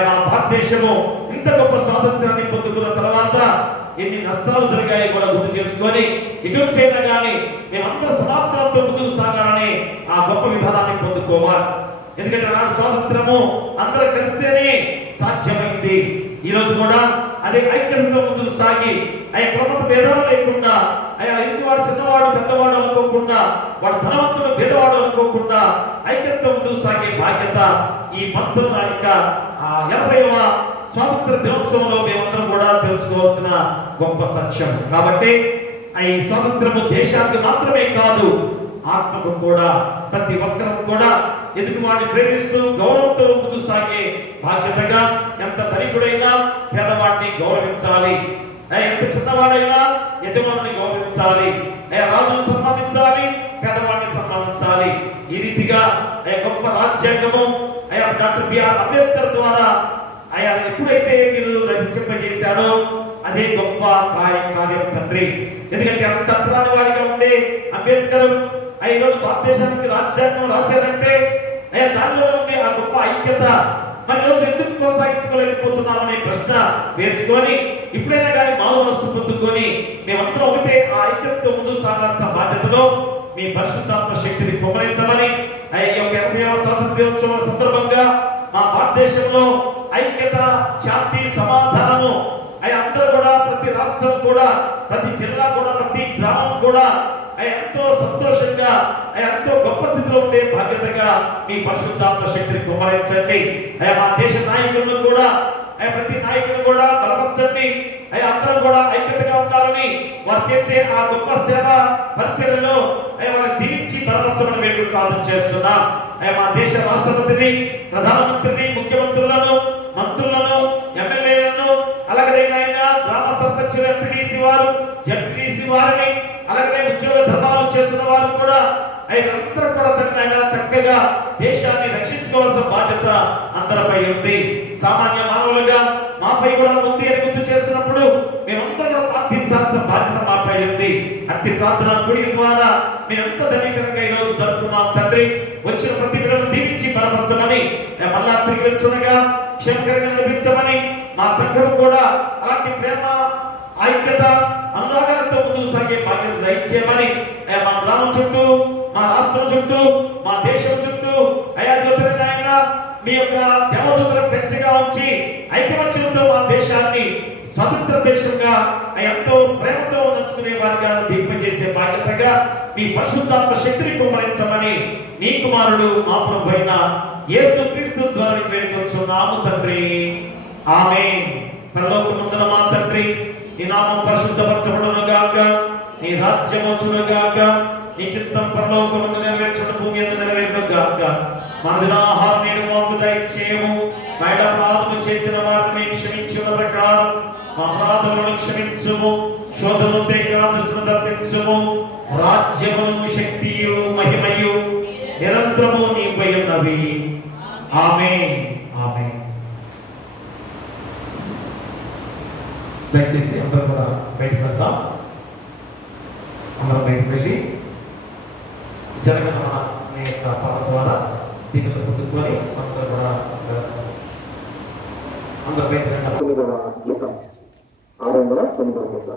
మా భారతదేశము ఇంత గొప్ప స్వాతంత్రాన్ని పొందుకున్న తర్వాత ఎన్ని నష్టాలు జరిగాయో కూడా గుర్తు చేసుకొని ఇక చేయడం కానీ మేమందరూ సమాధానంతో ముందుకు సాగాలని ఆ గొప్ప విధానాన్ని పొందుకోవాలి. ఎందుకంటే ఆనాడు స్వాతంత్రము అందరూ కలిస్తేనే సాధ్యమైంది. ఈ రోజు కూడా అదే ఐక్యతతో ముందుకు సాగి కులమత భేదాలు లేకుండా ఇంటివాడు చిన్నవాడు పెద్దవాడు అనుకోకుండా, వాడు ధనవంతుడు పేదవాడు అనుకోకుండా ఐక్యతతో ముందుకు సాగే బాధ్యత ఈ 80వ స్వాతంత్ర దినోత్సవంలో మేమందరం కూడా తెలుసుకోవాల్సిన గొప్ప సత్యం. కాబట్టి ఈ స్వాతంత్రము దేశానికి మాత్రమే కాదు, ఆత్మకు కూడా, ప్రతి ఒక్కరూ కూడా ఎదుటివాడిని ప్రేమిస్తూ గౌరవంతో ముందుకు సాగే బాధ్యతగా ఎంత ధనికుడైనా పేదవాడిని గౌరవించాలి, ఎంత చిన్నవాడైనా యజమాని గౌరవించాలి, రాజును సన్మానించాలి, పేదవాడిని సన్మానించాలి. ఈ రీతిగా గొప్ప రాజ్యాంగము డాక్టర్ బిఆర్ అంబేద్కర్ ద్వారా ఎప్పుడైతే మీరు రచింపజేశారో అదే గొప్ప కార్యం తండ్రి. ఎందుకంటే అంత అంతరాని వాడిగా ఉండే అంబేద్కర్ ఈరోజు భారతదేశానికి రాజ్యాంగం రాశారంటే దానిలో ఉండే ఆ గొప్ప ఐక్యత మరి రోజు ఎందుకు కొనసాగించుకోలేకపోతున్నామనే ప్రశ్న వేసుకొని ఇప్పుడైనా కానీ మానవ మనస్సు పొందుకొని మేమందరం ఒకటే ఆ ఐక్యతతో ముందుకు సాగాల్సిన బాధ్యతలో మీ పరిశుద్ధాత్మ శక్తిని కుమరించమని ఈ యొక్క 80వ స్వాతంత్ర్యోత్సవం సందర్భంగా మా భారతదేశంలో ఐక్యత, శాంతి, సమాధానము అందరూ కూడా ప్రతి రాష్ట్రం కూడా, ప్రతి జిల్లా కూడా, ప్రతి గ్రామం కూడా ఎంతో సంతోషంగా ఎంతో గొప్ప స్థితిలో ఉండే బాధ్యతగా మీ పరిశుద్ధాత్మ శక్తిని కుమరించండి. మా దేశ నాయకులను కూడా ప్రతి నాయకుడు కూడా బలపరచండి. అయ్యా అందరం కూడా ఐక్యతగా ఉండాలని వారు చేసే ఆ గొప్ప సేవ పరిచర్యలో అయ్యా వారిని దీవించి బలపరచమని మేము ప్రార్థన చేస్తున్నాం. అయ్యా మా దేశ రాష్ట్రపతిని, ప్రధానమంత్రిని, ముఖ్యమంత్రులను, మంత్రులను, ఎమ్మెల్యేలను, అలాగే గ్రామ సర్పంచులు, ఎంపీడీసీ వారు, జడ్పీటీసీ వారిని, అలాగే ఉద్యోగ ధర్మాలు చేస్తున్న వారు కూడా అందరూ కూడా తగిన చక్కగా దేశాన్ని రక్షించుకోవాల్సిన బాధ్యత అందరిపై ఉంది. సామాన్య మానవులుగా మాపై కూడా ఉంది అని గుర్తు చేస్తున్నప్పుడు మేమంతా ప్రార్థించాల్సిన బాధ్యత మాపై ఉంది. అట్టి ప్రార్థన గుడి ద్వారా మేమెంత ధనికరంగా ఈ రోజు జరుపుకున్నాం తండ్రి. వచ్చిన ప్రతి బిడ్డను దీవించి బలపరచమని, మళ్ళా తిరిగి వెళ్తుండగా క్షేమకరంగా నడిపించమని, మా సంఘం కూడా అలాంటి ప్రేమ, ఐక్యత, అనురాగాలతో ముందుకు సాగే బాధ్యత దయచేయమని మా గ్రామం చుట్టూ, మా రాష్ట్రం చుట్టూ, మా దేశం చుట్టూ అయా జ్యోతిర్నాయన మీ యొక్క దేవదూతలను గట్టిగా ఉంచి ఐకమత్యంతో మా దేశాన్ని స్వతంత్ర దేశంగా ఎంతో ప్రేమతో నడుచుకునే వారిగా దీపజేసే బాధ్యతగా మీ పరిశుద్ధాత్మ శక్తిని కుమ్మరించమని నీ కుమారుడు మా ప్రభు అయిన యేసుక్రీస్తు ద్వారా వేడుకొంచున్నాము తండ్రి. ఆమేన్. పరలోకమందున మా తండ్రి, నీ నామం పరిశుద్ధపరచబడును గాక, నీ రాజ్యం వచ్చును గాక, నీ చిత్తం పరలోకమందు నెరవేర్చును భూమి యందు నెరవేరును గాక. మన దినాహారం నేడు మాకు దయచేయము. మా యెడల అపరాధము చేసిన వారిని క్షమించిన ప్రకారం మా అపరాధములను క్షమించుము. శోధనను తేక దుష్టులను తప్పించుము. రాజ్యమును, శక్తియు, మహిమయు నిరంతరము నీపై ఉన్నవి. ఆమేన్. ఆమేన్. దయచేసి అందరూ కూడా బయటకు వెళ్దాం. అందరూ బయటకు వెళ్ళి జనగణమన అనే పాట ద్వారా దీనిలో పుట్టుకొని అందరూ కూడా అందరూ బయటకు వెళ్దాం. 609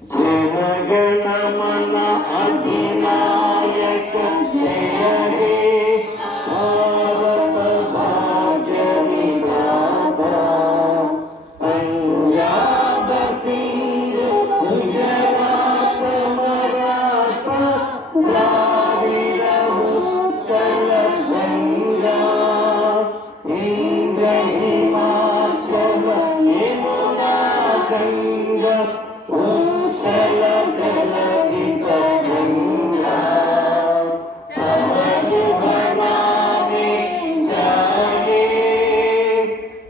జనగణమన అధినాయక జయ హే భారత భాగ్య విధాత పంజాబ సింధు గుజరాత మరాఠా ద్రావిడ ఉత్తర గంగా ఇంద్ర హిమాచల యమునా గంగా ఉచ్చల జలధిత గంగా తవ శుభ నామే జాగే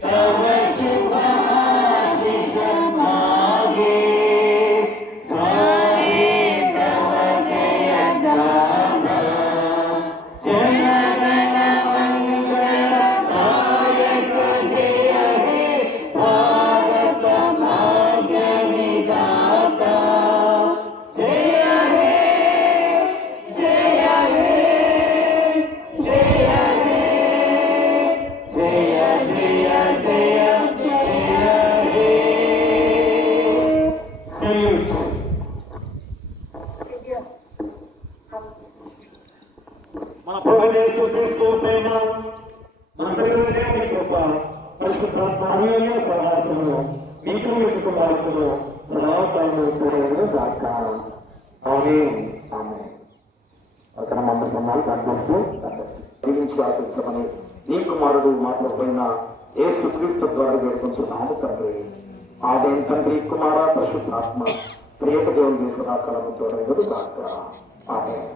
తవ శుభ ఆశీష మాగే గాయే తవ జయ గానా జనగణ మంగళదాయక జయ హే భారత భాగ్య విధాత జయ హే జయ హే జయ హే జయ జయ జయ జయ హే. Salute. మన ప్రభు యేసుక్రీస్తు ప్రేమ, మన తండ్రి దేవుని కృప, పరిశుద్ధాత్మ అన్యోన్య సహవాసములు మీకు మీ కుటుంబాలకు సదాకాలము తోడేయును గాక. ఆమేన్. ఆమేన్. అక్కడ మమ్మల్ని కనిపిస్తూ జీవించి ఆశించమని నీ కుమారుడు మా ప్రభువైన యేసుక్రీస్తు ద్వారా వేడుకొంచున్నాము తండ్రి. ఆమేన్. తండ్రి, కుమార, పరిశుద్ధాత్మ ప్రియక దేవుని సదాకాలము తోడేయును గాక. ఆమేన్.